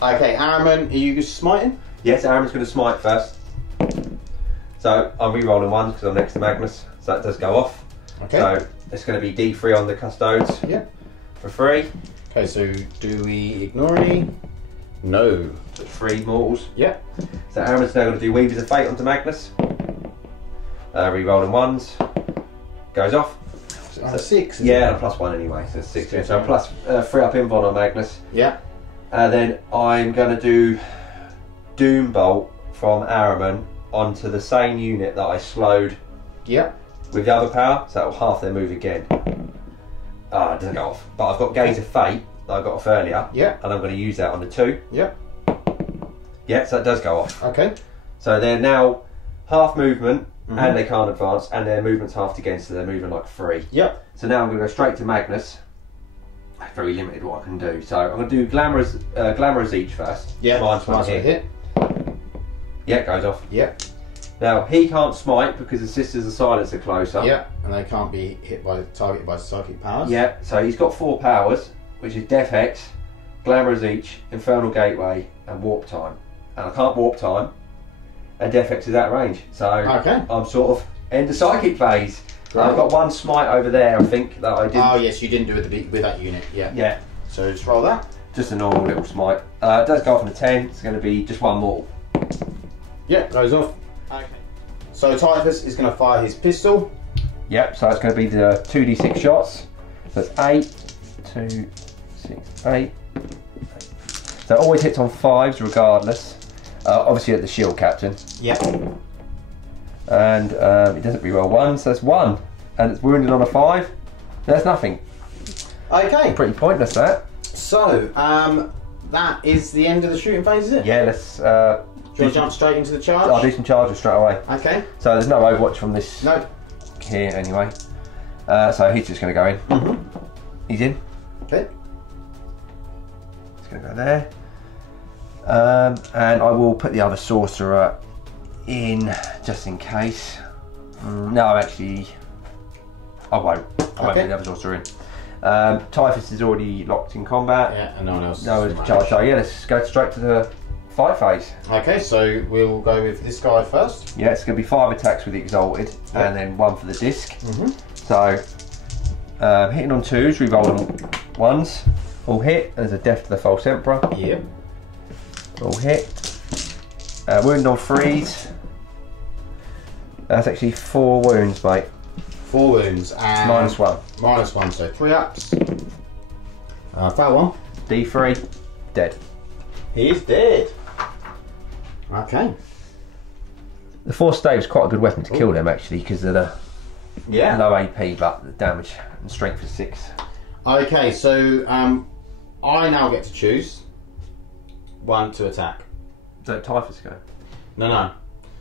Okay, Ahriman, are you smiting? Yes, Ahriman's going to smite first. So I'm re-rolling 1 because I'm next to Magnus. So that does go off. Okay. So it's going to be D3 on the custodes. Yeah. For 3. Okay, so do we ignore any? No. 3 mortals. Yeah. So Ahriman's now going to do Weavers of Fate onto Magnus. Re-rolling 1s. Goes off. So 6. Yeah, and a +1 anyway. So it's 6. So plus 3 up invuln on Magnus. Yeah. Then I'm going to do Doom Bolt from Ahriman onto the same unit that I slowed Yeah. with the other power, so that'll half their move again. It doesn't go off. But I've got Gaze of Fate that I got off earlier, Yeah. and I'm going to use that on the 2. Yeah. Yeah, so it does go off. Okay. So they're now half movement, and they can't advance, and their movement's halved again, so they're moving like 3. Yeah. So now I'm going to go straight to Magnus. Very limited what I can do. So I'm going to do Glamorous each first. Yeah. Mine's one a hit. hit. Yeah, it goes off. Yeah. Now he can't smite because the Sisters of Silence are closer. Yeah. And they can't be targeted by psychic powers. Yeah, so he's got 4 powers, which is Death Hex, Glamorous Each, Infernal Gateway, and Warp Time. And I can't Warp Time, and Death Hex is out of range. So Okay. I'm sort of in the psychic phase. Great. I've got 1 smite over there, I think, that I did. Oh yes, you didn't do it with that unit. Yeah. Yeah, So just roll that. just a normal little smite. It does go off on a 10, it's going to be just 1 more. Yeah. Goes off. Okay. So Typhus is going to fire his pistol. Yep, so it's going to be the 2d6 shots. So it's 8, 2, 6, 8. So it always hits on 5s regardless. Obviously at the shield captain. Yeah. And it doesn't re-roll 1, so that's 1. And it's wounded on a 5. There's nothing. Okay. Pretty pointless that. So that is the end of the shooting phase, is it? Yeah, let's Do you want to jump straight into the charge? I'll do some charges straight away. Okay. So there's no Overwatch from this No. here anyway. So he's just going to go in. He's in. Okay. He's going to go there. And I will put the other sorcerer in just in case. No, actually, I won't. I won't Okay. put the other sorcerer in. Typhus is already locked in combat. Yeah, and no one else. No one's charged. So yeah, let's go straight to the fight phase. Okay, so we'll go with this guy first. Yeah, it's going to be 5 attacks with the Exalted, Yeah. and then 1 for the disc. Mm-hmm. So hitting on 2s, re-rolling 1s. All hit. There's a death to the False Emperor. Yeah. All hit. Wound on 3s. That's actually 4 wounds, mate. 4 wounds and -1. -1, so 3 ups. Foul one. D3. Dead. He is dead. Okay. The Force Stave is quite a good weapon to kill them, actually, because of the Yeah. low AP, but the damage and strength is 6. Okay, so I now get to choose 1 to attack. So Typhus go. No.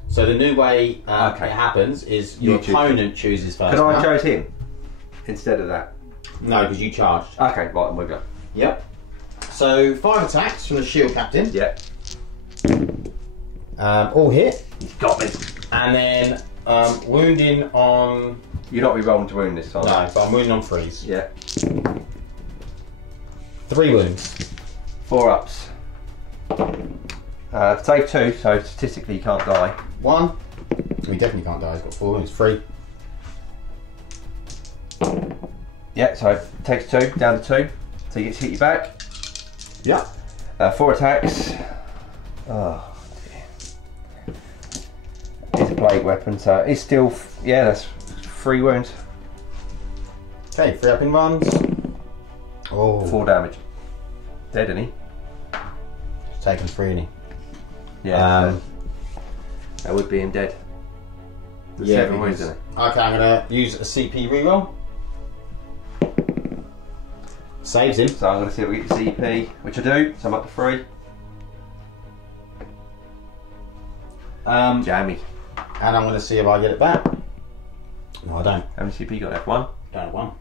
So the new way Okay. it happens is You your choose. opponent chooses first. Can I now. choose him instead of that? No, because you charged. Okay, right, we'll go. Yep. So 5 attacks from the shield captain. Yeah. All hit. He's got me. And then wounding on... You're not re-rolling to wound this time. No, but I'm wounding on 3s. Yeah. 3 wounds. 4 ups. Save 2, so statistically you can't die. 1. We definitely can't die. He's got 4 wounds. 3. Yeah, so it takes 2, down to 2. So you get to hit you back. Yeah. 4 attacks. Oh dear. It's a plague weapon, so it's still, yeah, that's 3 wounds. Okay, 3 up in runs. Oh. 4 damage. Dead, isn't he? He's taken 3, isn't he? Yeah. That would be him dead. Yeah, 7 wounds, because- isn't Okay, I'm going to use a CP reroll. Saves him. it? So I'm going to see if we get the CP, which I do, so I'm up to 3. Jammy. And I'm going to see if I get it back. No, I don't. How many CP you got left? 1? Don't have 1.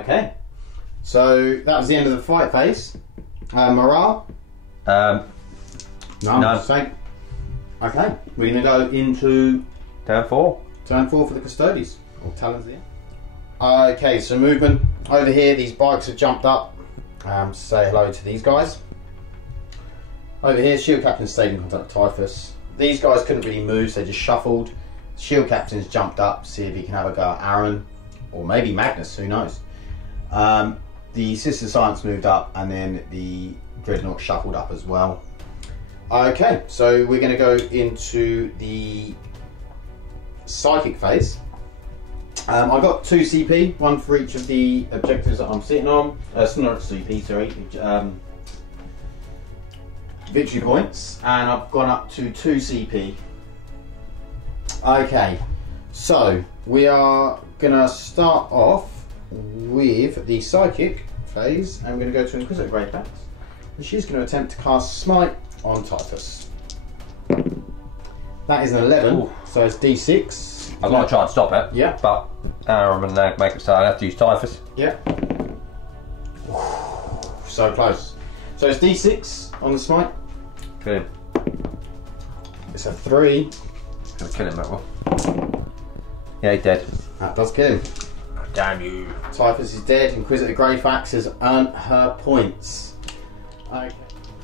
Okay. So that was the end of the fight phase. Morale? No. No. Same. Okay. We're going to go into Down 4. turn 4 for the Custodes. Or Talons here. Okay, so movement. Over here, these bikes have jumped up. Say hello to these guys. Over here, Shield Captain stayed in contact with Typhus. These guys couldn't really move, so they just shuffled. Shield Captain's jumped up, see if he can have a go at Aaron. Or maybe Magnus, who knows. The Sister Science moved up, and then the Dreadnought shuffled up as well. Okay, so we're going to go into the Psychic phase. I've got 2 CP, 1 for each of the objectives that I'm sitting on. Not CP, sorry. Victory points, and I've gone up to 2 CP. Okay, so we are going to start off with the Psychic phase, and we're going to go to Inquisitor Greyfax, and she's going to attempt to cast Smite on Typhus. That is an 11, Ooh. so it's D6. I've got to try and stop it. Yeah. But Aaron and make it so I have to use Typhus. Yeah. So close. So it's D6 on the Smite. Kill him. It's a 3. Gonna kill him, that one. Yeah, he's dead. That does kill him. Damn you. Typhus is dead. Inquisitor Greyfax has earned her points. Okay.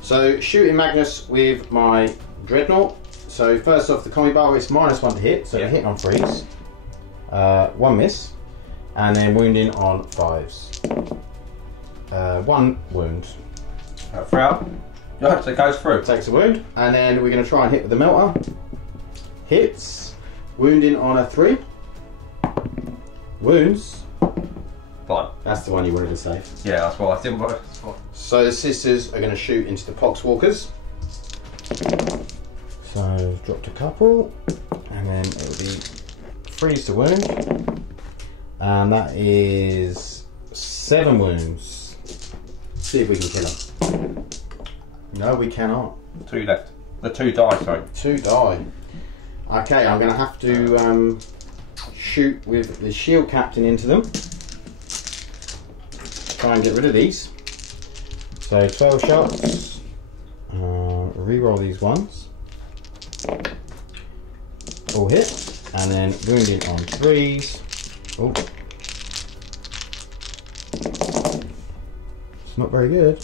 So shooting Magnus with my Dreadnought. So first off, the combi bar is -1 to hit, so Yeah. hitting on 3s. 1 miss, and then wounding on 5s. 1 wound. 3 up. No, so it goes through. Takes a wound, and then we're going to try and hit with the melter. Hits, wounding on a 3. Wounds. Fine. That's the one you wanted to save. Yeah, that's why I didn't want to. So the sisters are going to shoot into the Poxwalkers. So dropped a couple, and then it'll be freeze to wound, and that is 7 wounds. See if we can kill them. No, we cannot. 2 left. The 2 die, sorry. 2 die. Okay, I'm going to have to shoot with the shield captain into them. Try and get rid of these. So 12 shots. Reroll these ones. All hit, and then wounding on 3s. Oh. It's not very good.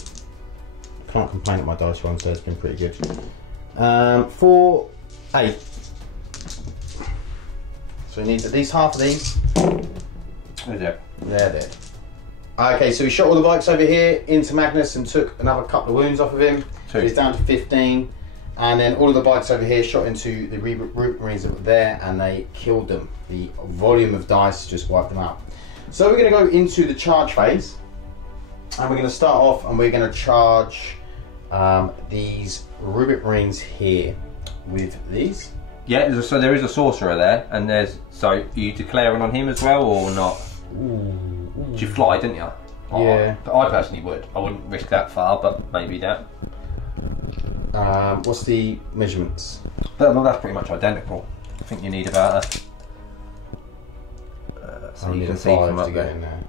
Can't complain that my dice rolling, so it's been pretty good. 4, 8. So he needs at least half of these. There. They're dead. Okay, so we shot all the bikes over here into Magnus and took another couple of wounds off of him. So he's down to 15. And then all of the bikes over here shot into the Rupert Marines that were there and they killed them. The volume of dice just wiped them out. So we're going to go into the charge phase. And we're going to start off and we're going to charge these Rupert Marines here with these. Yeah, so there is a sorcerer there, and there's, so are you declaring on him as well or not? Ooh. You fly, didn't you? Yeah. I personally would. I wouldn't risk that far, but maybe that. What's the measurements? Well, that's pretty much identical. I think you need about a... so you can see from up there. In there.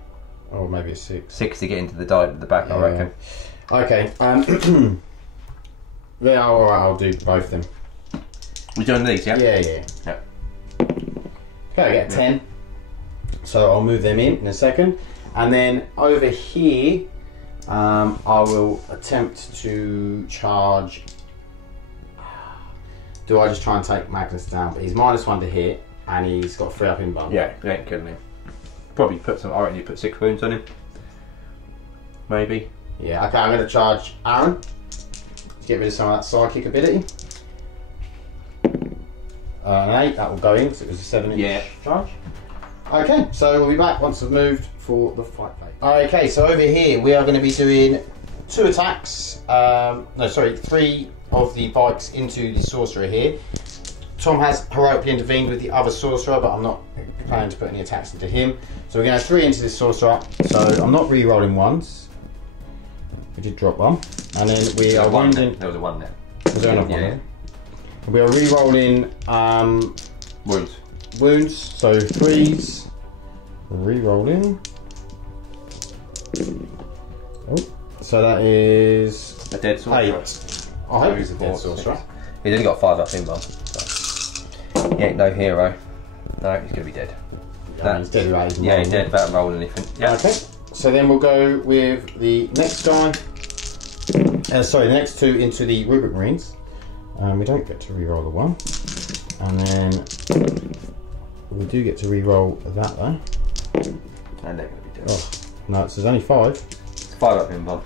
Or maybe a 6. 6 to get into the back, yeah. I reckon. Okay. Yeah, alright, I'll do both of them. We're doing these, yeah? Yeah. Okay, I get 10. So I'll move them in a second. And then over here, I will attempt to charge. Do I just try and take Magnus down? But he's -1 to hit, and he's got 3 up in bum. Yeah, you ain't killing him. Probably put some. I reckon you put 6 wounds on him. Maybe. Yeah. Okay, I'm going to charge Aaron. Get rid of some of that psychic ability. An 8, that will go in because it was a 7-inch charge. Okay, so we'll be back once I've moved for the fight plate. Okay, so over here we are going to be doing 2 attacks. 3 of the bikes into the sorcerer here. Tom has heroically intervened with the other sorcerer, but I'm not planning to put any attacks into him. So we're going to have 3 into this sorcerer. So I'm not re-rolling ones. We did drop 1. And then we are wounding. There was a 1 there. Was there another one? Yeah. We are re-rolling wounds. So 3s. Re-rolling. Oh, so that is a dead sorcerer. 8. I hope he's a dead sorcerer. He's only got 5 up in bomb. So. He ain't no hero. No, he's gonna be dead. He's dead without even he's dead without rolling anything. Yeah. Okay. So then we'll go with the next guy. The next 2 into the Rupert Marines. We don't get to re-roll the 1. And then we do get to re-roll that though. And they're going to be dead. Oh, no, so there's only 5. It's 5 up in bomb.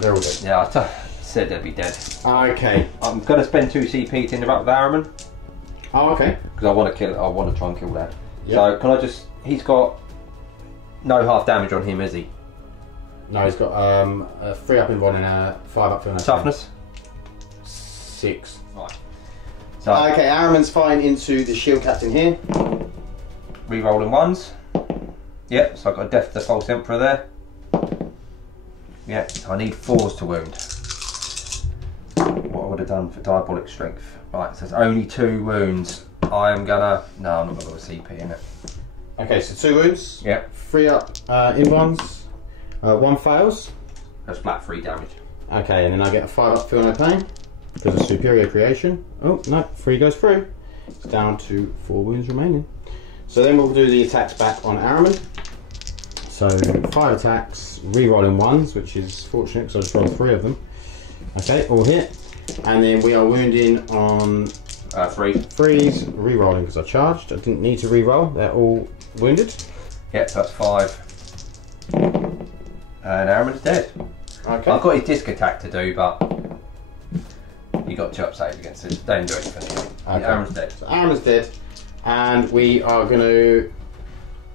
They're all dead. Yeah, I said they'd be dead. Okay. I'm going to spend 2 CP to interrupt with Araman. Oh, okay. Because I want to try and kill that. Yep. So can I just? He's got no half damage on him, is he? No, he's got a 3 up in one and a 5 up in toughness. 6. Right. So okay, Araman's fine into the shield captain here. Re-rolling 1s. Yep. So I've got a death to the false emperor there. Yep. I need 4s to wound. What I would have done for diabolic strength. Right. So there's only 2 wounds. I am gonna. No, I'm not gonna go with CP in it. Okay, so 2 wounds. Yep. 3 up in ones. 1 fails. That's flat 3 damage. Okay, and then I get a 5 up, feel no pain because of superior creation. Oh no, 3 goes through. It's down to 4 wounds remaining. So then we'll do the attacks back on Araman. So 5 attacks, re-rolling 1s, which is fortunate because I just rolled 3 of them. Okay, all hit, and then we are wounding on 3s, re-rolling because I charged. I didn't need to re-roll. They're all wounded. Yep, that's 5. And Araman's dead. Okay. I've got his disc attack to do, but he got 2 up saves against it. They didn't do anything. Okay. Araman's dead. So Araman's dead, and we are going to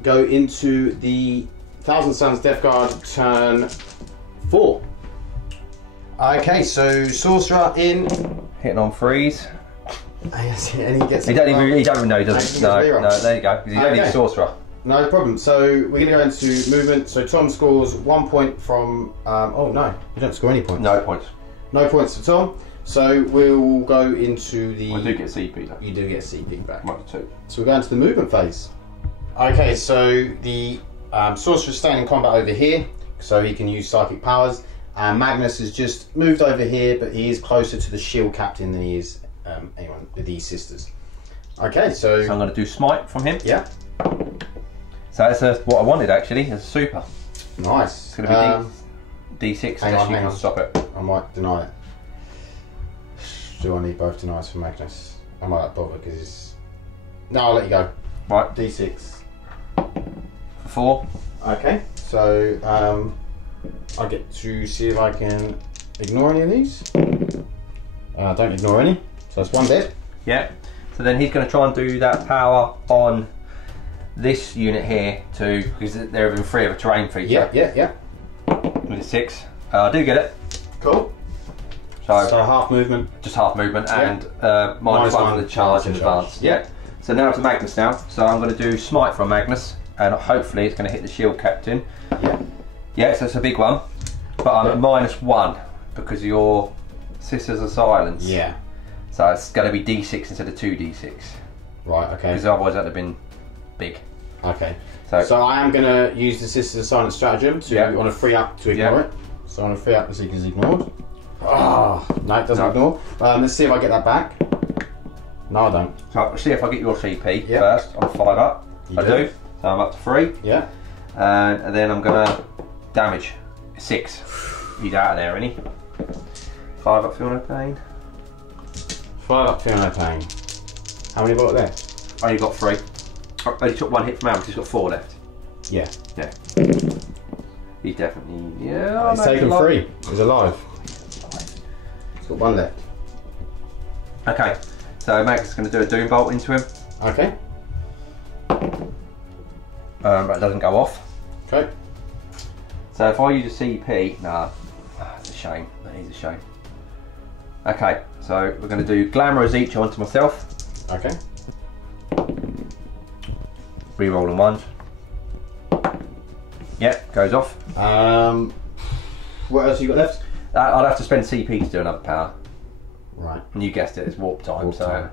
go into the Thousand Suns Death Guard turn 4. Okay, so sorcerer in, hitting on 3s. and he gets. He don't even know. He doesn't. No, there you go. Because he's only a sorcerer. No problem. So we're going to go into movement. So Tom scores 1 point from. Oh no, you don't score any points. No points. No points for Tom. So we'll go into the. I do get CP though. You do get CP back. 2. So we're going to the movement phase. Okay, so the sorcerer's staying in combat over here, so he can use psychic powers. Magnus has just moved over here, but he is closer to the shield captain than he is anyone with these sisters. Okay, so I'm going to do smite from him. yeah, So that's what I wanted actually. It's a super. nice. It's going to be D6 hang unless on, you hang can on. stop it. I might deny it. Do I need both denies for Magnus? I might not bother because it's... No, I'll let you go. Right, D6. for 4. Okay, so I get to see if I can ignore any of these. Don't ignore any. So that's 1 dead. Yeah. So then he's going to try and do that power on this unit here too, because they're within 3 of a terrain feature. Yeah. With a 6. I do get it. Cool. So So half movement. just half movement and Minus minus 1 one for the charge in advance. Yeah. So now it's a Magnus now. So I'm going to do smite from Magnus, and hopefully it's going to hit the shield captain. Yeah. Yeah, so it's a big one. But I'm at -1 because of your Sisters of Silence. Yeah. So it's going to be D6 instead of 2D6. Right, okay. Because otherwise that would have been big. Okay. So, So I am going to use the Sisters of Silence stratagem to Yeah. on a free up to ignore Yeah. it. So on a free up the seeker's ignored. Ah, no, it doesn't No. ignore. Let's see if I get that back. No, I don't. so I'll see if I get your CP Yeah. first. I'm 5 up. You I do. So I'm up to 3. Yeah. And then I'm going to damage 6. He's out of there, isn't he? 5 up, feel no pain. 5 up, feel no pain. How many got there? Only got 3. Oh, only took 1 hit from Aaron, he's got 4 left. Yeah. Yeah. He's definitely, yeah. He's taken 3. He's alive. He's got 1 left. Okay, so Magnus is going to do a Doom Bolt into him. Okay. But it doesn't go off. Okay. So if I use a CP, nah, it's a shame. That is a shame. Okay, so we're going to do Glamour each onto myself. Okay. Rerolling 1s. Yep, goes off. What else you got left? I'd have to spend CP to do another power. Right. And you guessed it, it's warp time. Warp so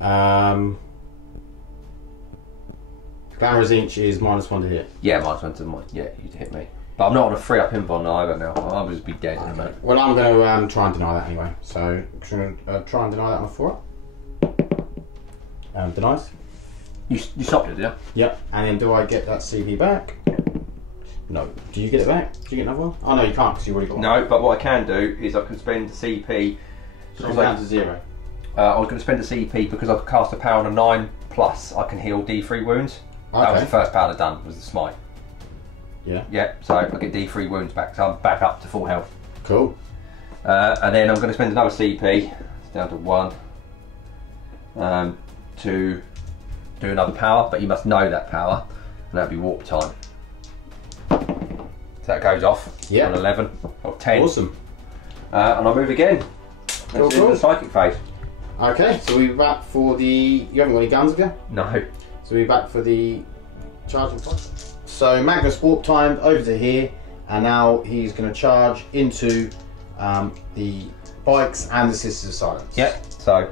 time. Glamour's inch is -1 to hit. yeah, -1 to mine. Yeah, you hit me. But I'm not on a 3 up invuln either now. I'll just be dead in a minute. Well, I'm going to try and deny that anyway. So I'm going to try and deny that on a 4 up. Denies. You stopped it, did you? Yep. And then do I get that CP back? No. Do you get it back? Do you get another one? Oh no, you can't because you already got one. No, but what I can do is I can spend the CP. So it's down to 0. I was going to spend the CP because I cast a power on a 9 plus. I can heal D3 wounds. That was Okay. the first power I'd done. Was the smite. Yeah. Yeah. So I get D3 wounds back. So I'm back up to full health. Cool. And then I'm going to spend another CP. It's down to 1. To do another power, but you must know that power, and that'll be warp time. So that goes off. Yeah. On 11 or 10. Awesome. And I'll move again. Cool, That's in cool. the psychic phase. Okay, so we're back for the... You haven't got any guns, have you? No. So we're back for the charging point. So Magnus warp timed over to here, and now he's going to charge into the bikes and the Sisters of Silence. Yep. So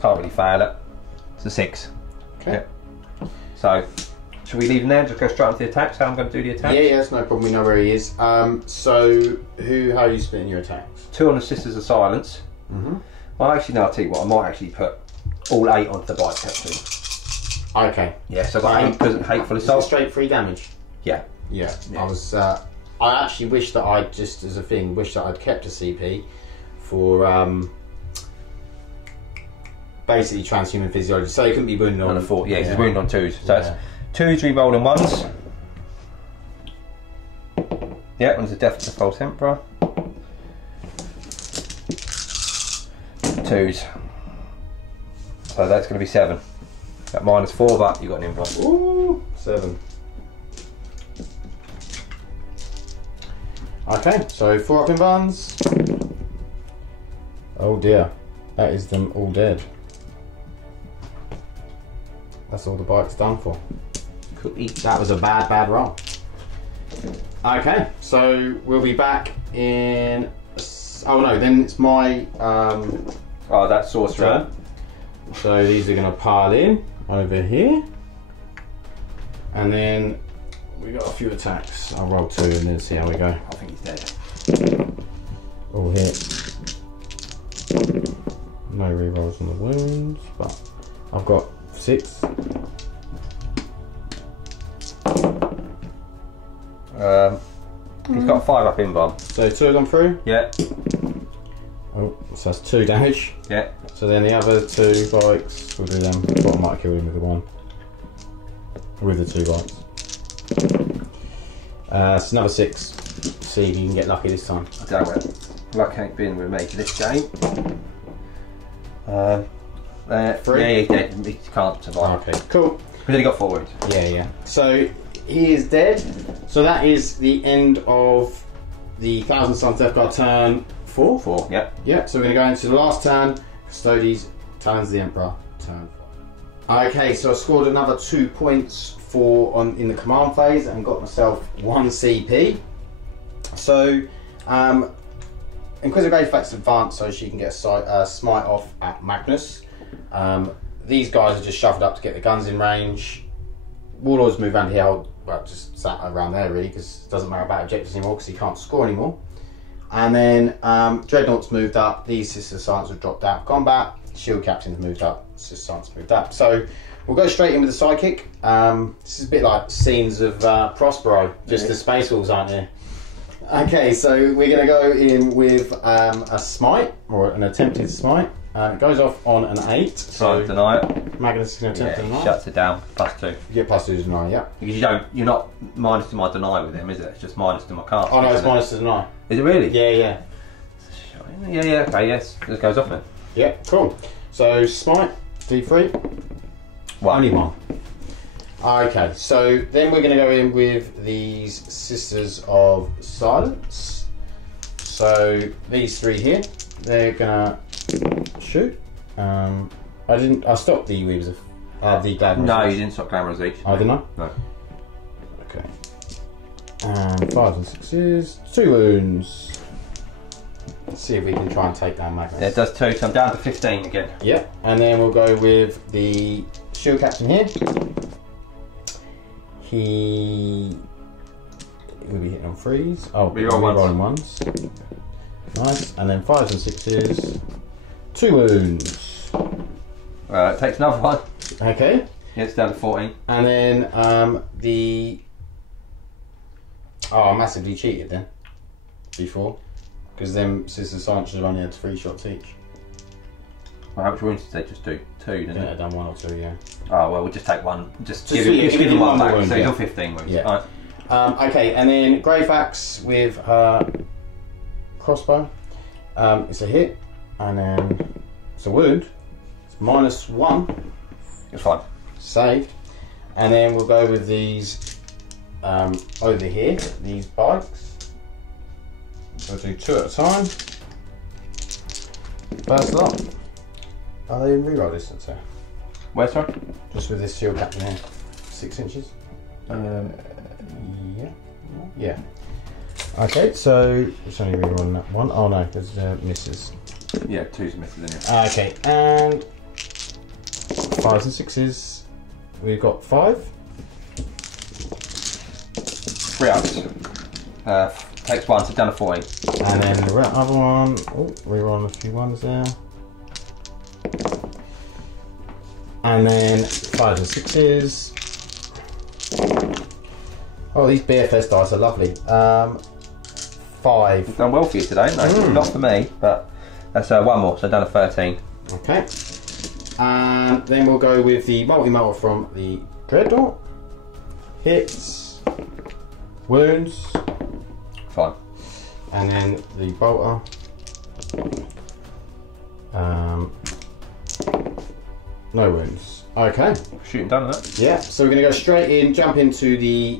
can't really fail it. It's a 6. Okay. Yep. So shall we leave him there? Just go straight onto the attacks. How I'm going to do the attacks? Yeah, that's no problem. We know where he is. So how are you splitting your attacks? 2 on the Sisters of Silence. Mm-hmm. Well, actually, no. I'll tell you what. I might actually put all 8 onto the bike actually. Okay. Yeah. So I've got 8 because of Hateful Is it Assault. straight 3 damage? Yeah. Yeah. Yeah. I was. I actually wish that I just as a thing wish that I'd kept a CP for basically transhuman physiology, so it couldn't be wounded On on a 4. Yeah. He's wounded on 2s. So Yeah. it's 2s re-rolling 1s. Yeah. One's a Death to the False Emperor. 2s. So that's going to be 7. At -4, but you got an invuln. Ooh, 7. Okay, so 4 up in vans. Oh dear, that is them all dead. That's all the bike's done for. That was a bad roll. Okay, so we'll be back in. Oh no, then it's my Oh, that's Sorcerer. turn. So these are going to pile in over here, and then we got a few attacks. I'll roll 2 and then see how we go. I think he's dead. All hit. No rerolls on the wounds, but I've got 6. He's got 5 up in bomb. So 2 of them through? Yeah. Oh, so that's 2 damage. Yeah. So then the other 2 bikes, we'll do them. But I might kill him with the 1. With the 2 bikes. It's another 6. See if you can get lucky this time. I don't know. Luck ain't been with me for this game. 3? Yeah, he's dead. He can't survive. Okay, cool. He's only got 4 wounds. Yeah. So he is dead. So that is the end of the Thousand Suns Death Guard turn 4. 4, yeah. Yeah, so we're going to go into the last turn. Custodes, Talons of the Emperor, turn 5. Okay, so I scored another 2 points in the command phase and got myself 1 CP. So, Inquisitor Greyfax advanced so she can get a smite off at Magnus. These guys are just shoved up to get the guns in range. Warlords move around here, well, just sat around there really, because it doesn't matter about objectives anymore because he can't score anymore. And then Dreadnoughts moved up, these Sister Sergeants have dropped out of combat, Shield Captains moved up, Sister Sergeants moved up. So we'll go straight in with the Psychic. This is a bit like scenes of Prospero, just the Space Wolves aren't here. Okay, so we're going to go in with a Smite, or an attempted Smite. It goes off on an 8. So deny it. Magnus is going to attempt to deny. Shuts it down. +2. You get +2 to deny, yeah. Because you're not minus to my deny with him, is it? It's just minus to my cast. Oh no, it's minus to deny. Is it really? Yeah. Yeah, okay, yes. It goes off then. Yeah, cool. So Smite, D3. 1. Only 1. Okay, so then we're going to go in with these Sisters of Silence. So these 3 here, they're going to shoot. I stopped the Weavers of the Glamorous. No, you didn't stop Glamorous Each. I didn't know? No. Okay. And 5s and 6s, 2 wounds. Let's see if we can try and take down Magnus. Yeah, it does 2, so I'm down to 15 again. Yep, and then we'll go with the Shield Captain here. He will be hitting on 3s. Oh, Reroll ones. Nice, and then 5s and 6s. 2 wounds. It takes another 1. Okay. Yeah, it's down to 14. And then I massively cheated then. Before. Because them Sister Sergeants only had 3 shots each. Well, how much wounds did they just do? 2, didn't Yeah, they? I've done 1 or 2, yeah. Oh, well, we'll just take 1. Just give give him 1 back. wound, So yeah. he's on 15 wounds. Yeah. Right. Okay, and then Greyfax with her crossbow. It's a hit, and then it's a wound. It's -1. It's fine. Saved. And then we'll go with these over here, these bikes. So I'll do 2 at a time. First lot. Are they in reroll distance there? Where, sorry? Just with this Shield Captain here. 6 inches? Yeah. Okay, so it's only rerolling that 1. Oh no, there's misses. Yeah, 2's misses in here. Okay, and 5s and 6s. We've got 5. 3 ups. Takes 1, so down to 14. And then the other one, rerolling a few 1s there. And then 5s and 6s. Oh, these BFS dice are lovely. 5. You've done well for you today, no? Not for me, but that's 1 more, so down to 13. Okay. And then we'll go with the multi-motor from the Dreadnought. Hits. Wounds. Fine. And then the bolter. No wounds. Okay. Shooting done that. Yeah, so we're going to go straight in, jump into the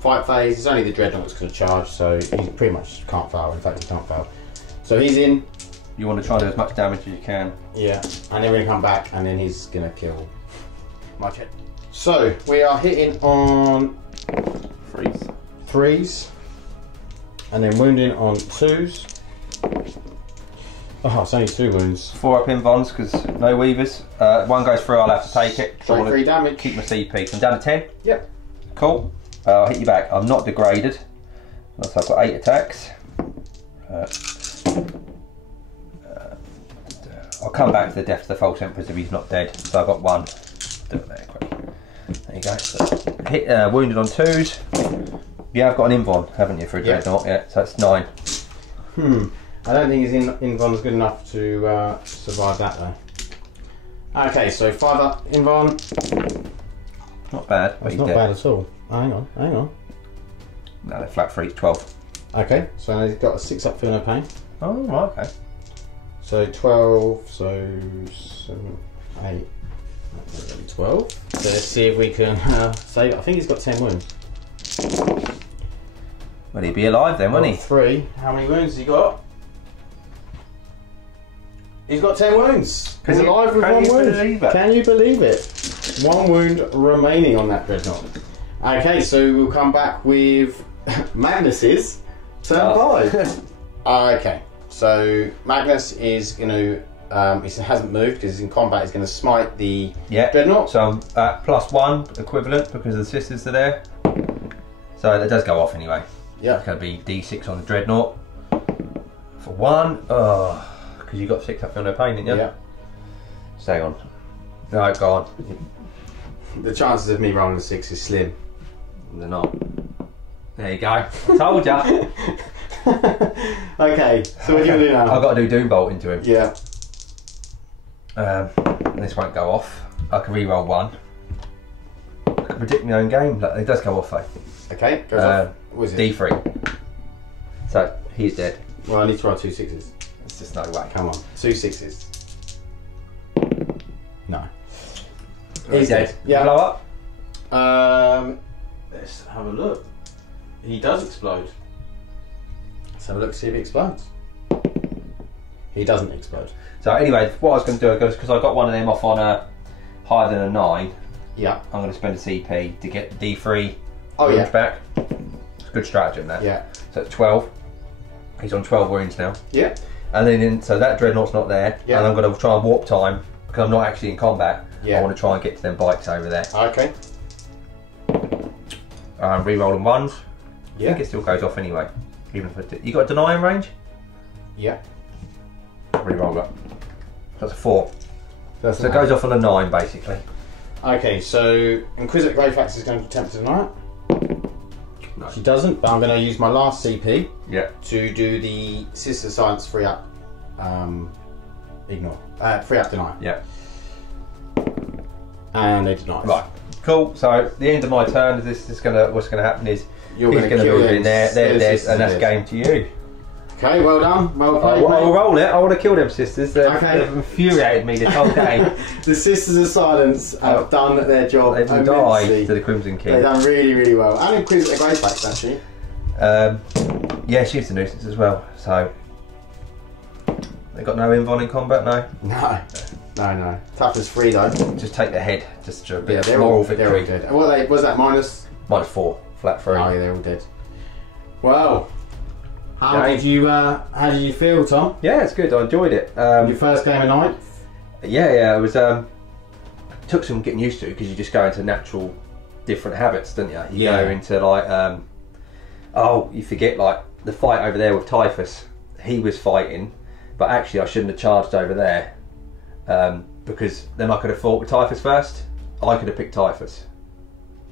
fight phase. It's only the Dreadnought that's going to charge, so he pretty much can't fail. In fact, he can't fail. So he's in. You want to try and do as much damage as you can. Yeah, and then we're going to come back, and then he's going to kill my kid. So we are hitting on 3s, and then wounding on 2s. Oh, it's only 2 wounds. 4 up in bonds because no weavers. 1 goes through, I'll have to take it. Straight 3 damage. Keep my CP. So I'm down to 10. Yep. Cool. I'll hit you back. I'm not degraded. So I've got 8 attacks. I'll come back to the death of the false emperors if he's not dead. So I've got one. Do it there quick. There you go. So, hit, wounded on 2s. You have got an invuln, haven't you, for a dreadnought? Yeah, so that's 9. I don't think his invuln's good enough to survive that though. Okay, so 5 up invuln. Not bad, but It's he's not dead. bad at all. Hang on. No, they're flat 3's 12. Okay, so he's got a 6 up, feel no pain. Oh, right, okay. So 12, so 7, 8, 12. So let's see if we can save. I think he's got 10 wounds. Well, he'd be alive then, wouldn't he? 3. How many wounds has he got? He's got 10 wounds. He's alive with 1 wound. Can you believe it? 1 wound remaining on that dreadnought. Okay, so we'll come back with Magnus's turn 5. Okay, so Magnus is going to, he hasn't moved because he's in combat, he's going to smite the dreadnought. So I'm at +1 equivalent because the sisters are there. So that does go off anyway. Yeah. It's going to be D6 on the dreadnought. For 1, because you got 6 up, feel no pain, didn't you? Yeah. Stay on. No, go on. The chances of me rolling a 6 is slim. They're not. There you go. I told ya. Okay, so what are you going to do now? I've got to do Doombolt into him. Yeah. This won't go off. I can re-roll 1. I can predict my own game. It does go off though. Okay, goes off. What is it? D3. So he's dead. Well, I need to roll 2 6s. There's just no way. Come on, 2 6s. No. He's dead. Yeah. Blow up. Let's have a look. He does explode. Let's have a look, see if he explodes. He doesn't explode. So anyway, what I was going to do, because I got one of them off on a higher than a 9. Yeah. I'm going to spend a CP to get the D3 yeah. back. It's a good stratagem that. Yeah. So it's 12. He's on 12 wounds now. Yeah. And then so that dreadnought's not there. Yeah. And I'm going to try and warp time because I'm not actually in combat. Yeah. I want to try and get to them bikes over there. Okay. Re-rolling 1s. I Yeah. think it still goes off anyway. Even if you got a denying range? Yeah. Re-roll it. That's a 4. That's So it goes off on a 9 basically. Okay, so Inquisitor Greyfax is going to attempt to deny it. No. She doesn't, but I'm going to use my last CP Yeah. to do the Sister Science free up ignore. Free up deny. Yeah. And they deny. Right. Cool. So the end of my turn, what's gonna happen is You're he's gonna going to kill move them. in there, they're dead, Sisters and that's dead. game to you. Okay, well done. Well played, I'll mate. roll it. I want to kill them sisters. Okay. They've infuriated me this whole game. The Sisters of Silence have done their job. They've immensely. died to the Crimson King. They've done really, really well. And Inquisitor Greyfax, actually. Yeah, she's a nuisance as well. So they got no invuln in combat, no. No. Toughness 3 though. Just take the head, just a bit Yeah, of they're moral all victory. dead. What was that minus? -4, flat 3. Oh yeah, they're all dead. Well, how Okay. did you feel, Tom? Yeah, it's good. I enjoyed it. Your first game of night? Yeah, it was. Took some getting used to because you just go into natural different habits, don't you? You Yeah. go into like, you forget like the fight over there with Typhus. He was fighting, but actually I shouldn't have charged over there because then I could have fought with Typhus first. I could have picked Typhus.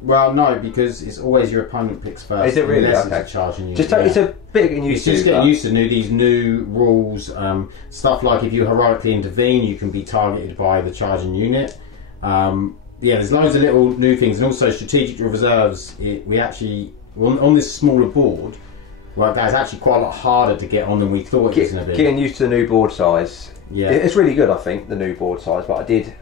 Well, no, because it's always your opponent picks first. Is it really? unless Okay. It's charging you. Just it's a bit getting used You to. just get but- used to these new rules. Stuff like if you heroically intervene, you can be targeted by the charging unit. Yeah, there's loads of little new things, and also strategic reserves. We actually on this smaller board, well, that's actually quite a lot harder to get on than we thought it was going to be. Getting used to the new board size. Yeah. It's really good, I think, the new board size, but I did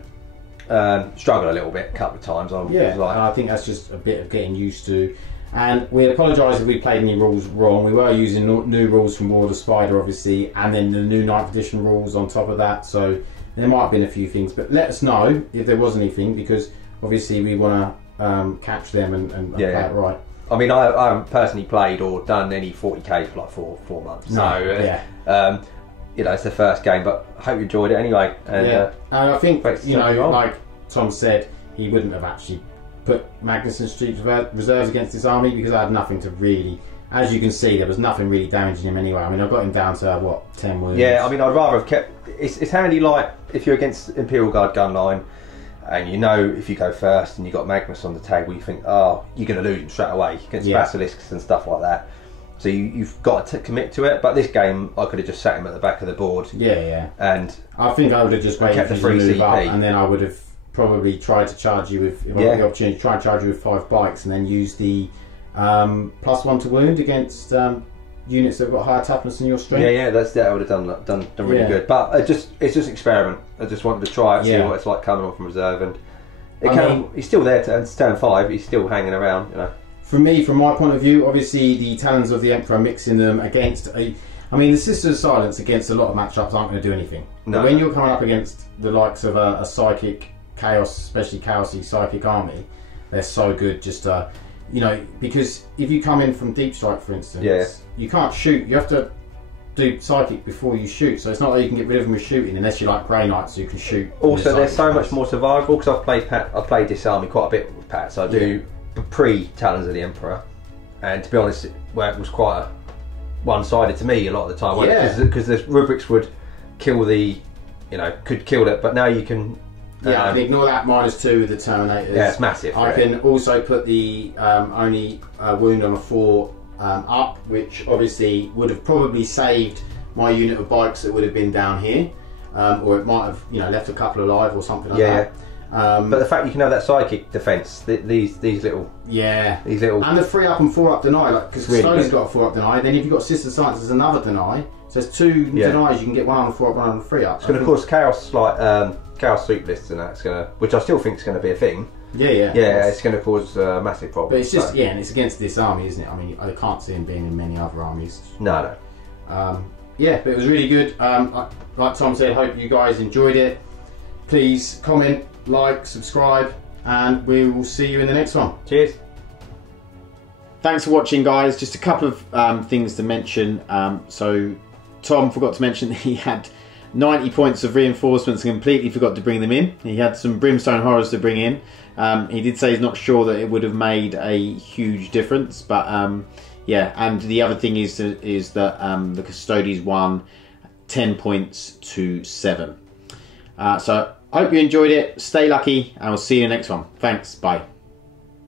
struggle a little bit a couple of times. I was Yeah, like, I think that's just a bit of getting used to. And we apologise if we played any rules wrong. We were using new rules from War of the Spider, obviously, and then the new 9th edition rules on top of that. So there might have been a few things, but let us know if there was anything, because obviously we want to catch them and play it right. I mean, I haven't personally played or done any 40k for like four months. No, so, yeah. You know, it's the first game, but I hope you enjoyed it anyway. And, Yeah, and I think, thanks you for know, having me on. like Tom said, he wouldn't have actually put Magnus and Street Reserves against this army because I had nothing to really as you can see, there was nothing really damaging him anyway. I mean, I got him down to what, 10 wounds. Yeah, I mean, I'd rather have kept. It's handy, like if you're against Imperial Guard gun line, and you know if you go first and you got Magnus on the table, you think, oh, you're going to lose him straight away against basilisks and stuff like that. So you've got to commit to it. But this game, I could have just sat him at the back of the board. Yeah. And I think I would have just waited for you to move up, and then I would have probably tried to charge you with, if I got the opportunity, try and charge you with 5 bikes, and then use the +1 to wound against units that have got higher toughness than your strength. Yeah, that I would have done really good. But it's just experiment. I just wanted to try it, see what it's like coming on from reserve, and he's still there to turn 5. He's still hanging around, you know. From my point of view, obviously the Talons of the Emperor, mixing them against the Sisters of Silence against a lot of matchups aren't going to do anything. But when you're coming up against the likes of a psychic chaos, especially chaosy psychic army, they're so good. Just because if you come in from deep strike, for instance, you can't shoot. You have to do psychic before you shoot. So it's not that you can get rid of them with shooting unless you like Grey Knights, who can shoot. Also, they're so much more survivable because I've played this army quite a bit with Pat. So I do pre-Talons of the Emperor, and to be honest, it was quite one-sided to me a lot of the time, because the rubrics would kill could kill it, but now you can I can ignore that -2 with the Terminators. Yeah, it's massive. I can also put the only wound on a 4 up, which obviously would have probably saved my unit of bikes that would have been down here, or it might have left a couple alive or something like that. But the fact you can have that psychic defence, these little and the 3 up and 4 up deny, because Slowly's got a 4 up deny. Then if you've got Sister Science, there's another deny. So there's 2 denies. You can get 1 on the 4 up, 1 on the 3 up. It's going to cause chaos, chaos sweep lists, and that's which I still think is going to be a thing. It's going to cause massive problems. But it's just and it's against this army, isn't it? I mean, I can't see him being in many other armies. No. But it was really good. Like Tom said, hope you guys enjoyed it. Please comment, like, subscribe, and we will see you in the next one. Cheers. Thanks for watching, guys. Just a couple of things to mention. So Tom forgot to mention that he had 90 points of reinforcements and completely forgot to bring them in. He had some Brimstone Horrors to bring in. He did say he's not sure that it would have made a huge difference, but and the other thing is that the Custodies won 10 points to 7. So I hope you enjoyed it. Stay lucky, and we'll see you in the next one. Thanks. Bye.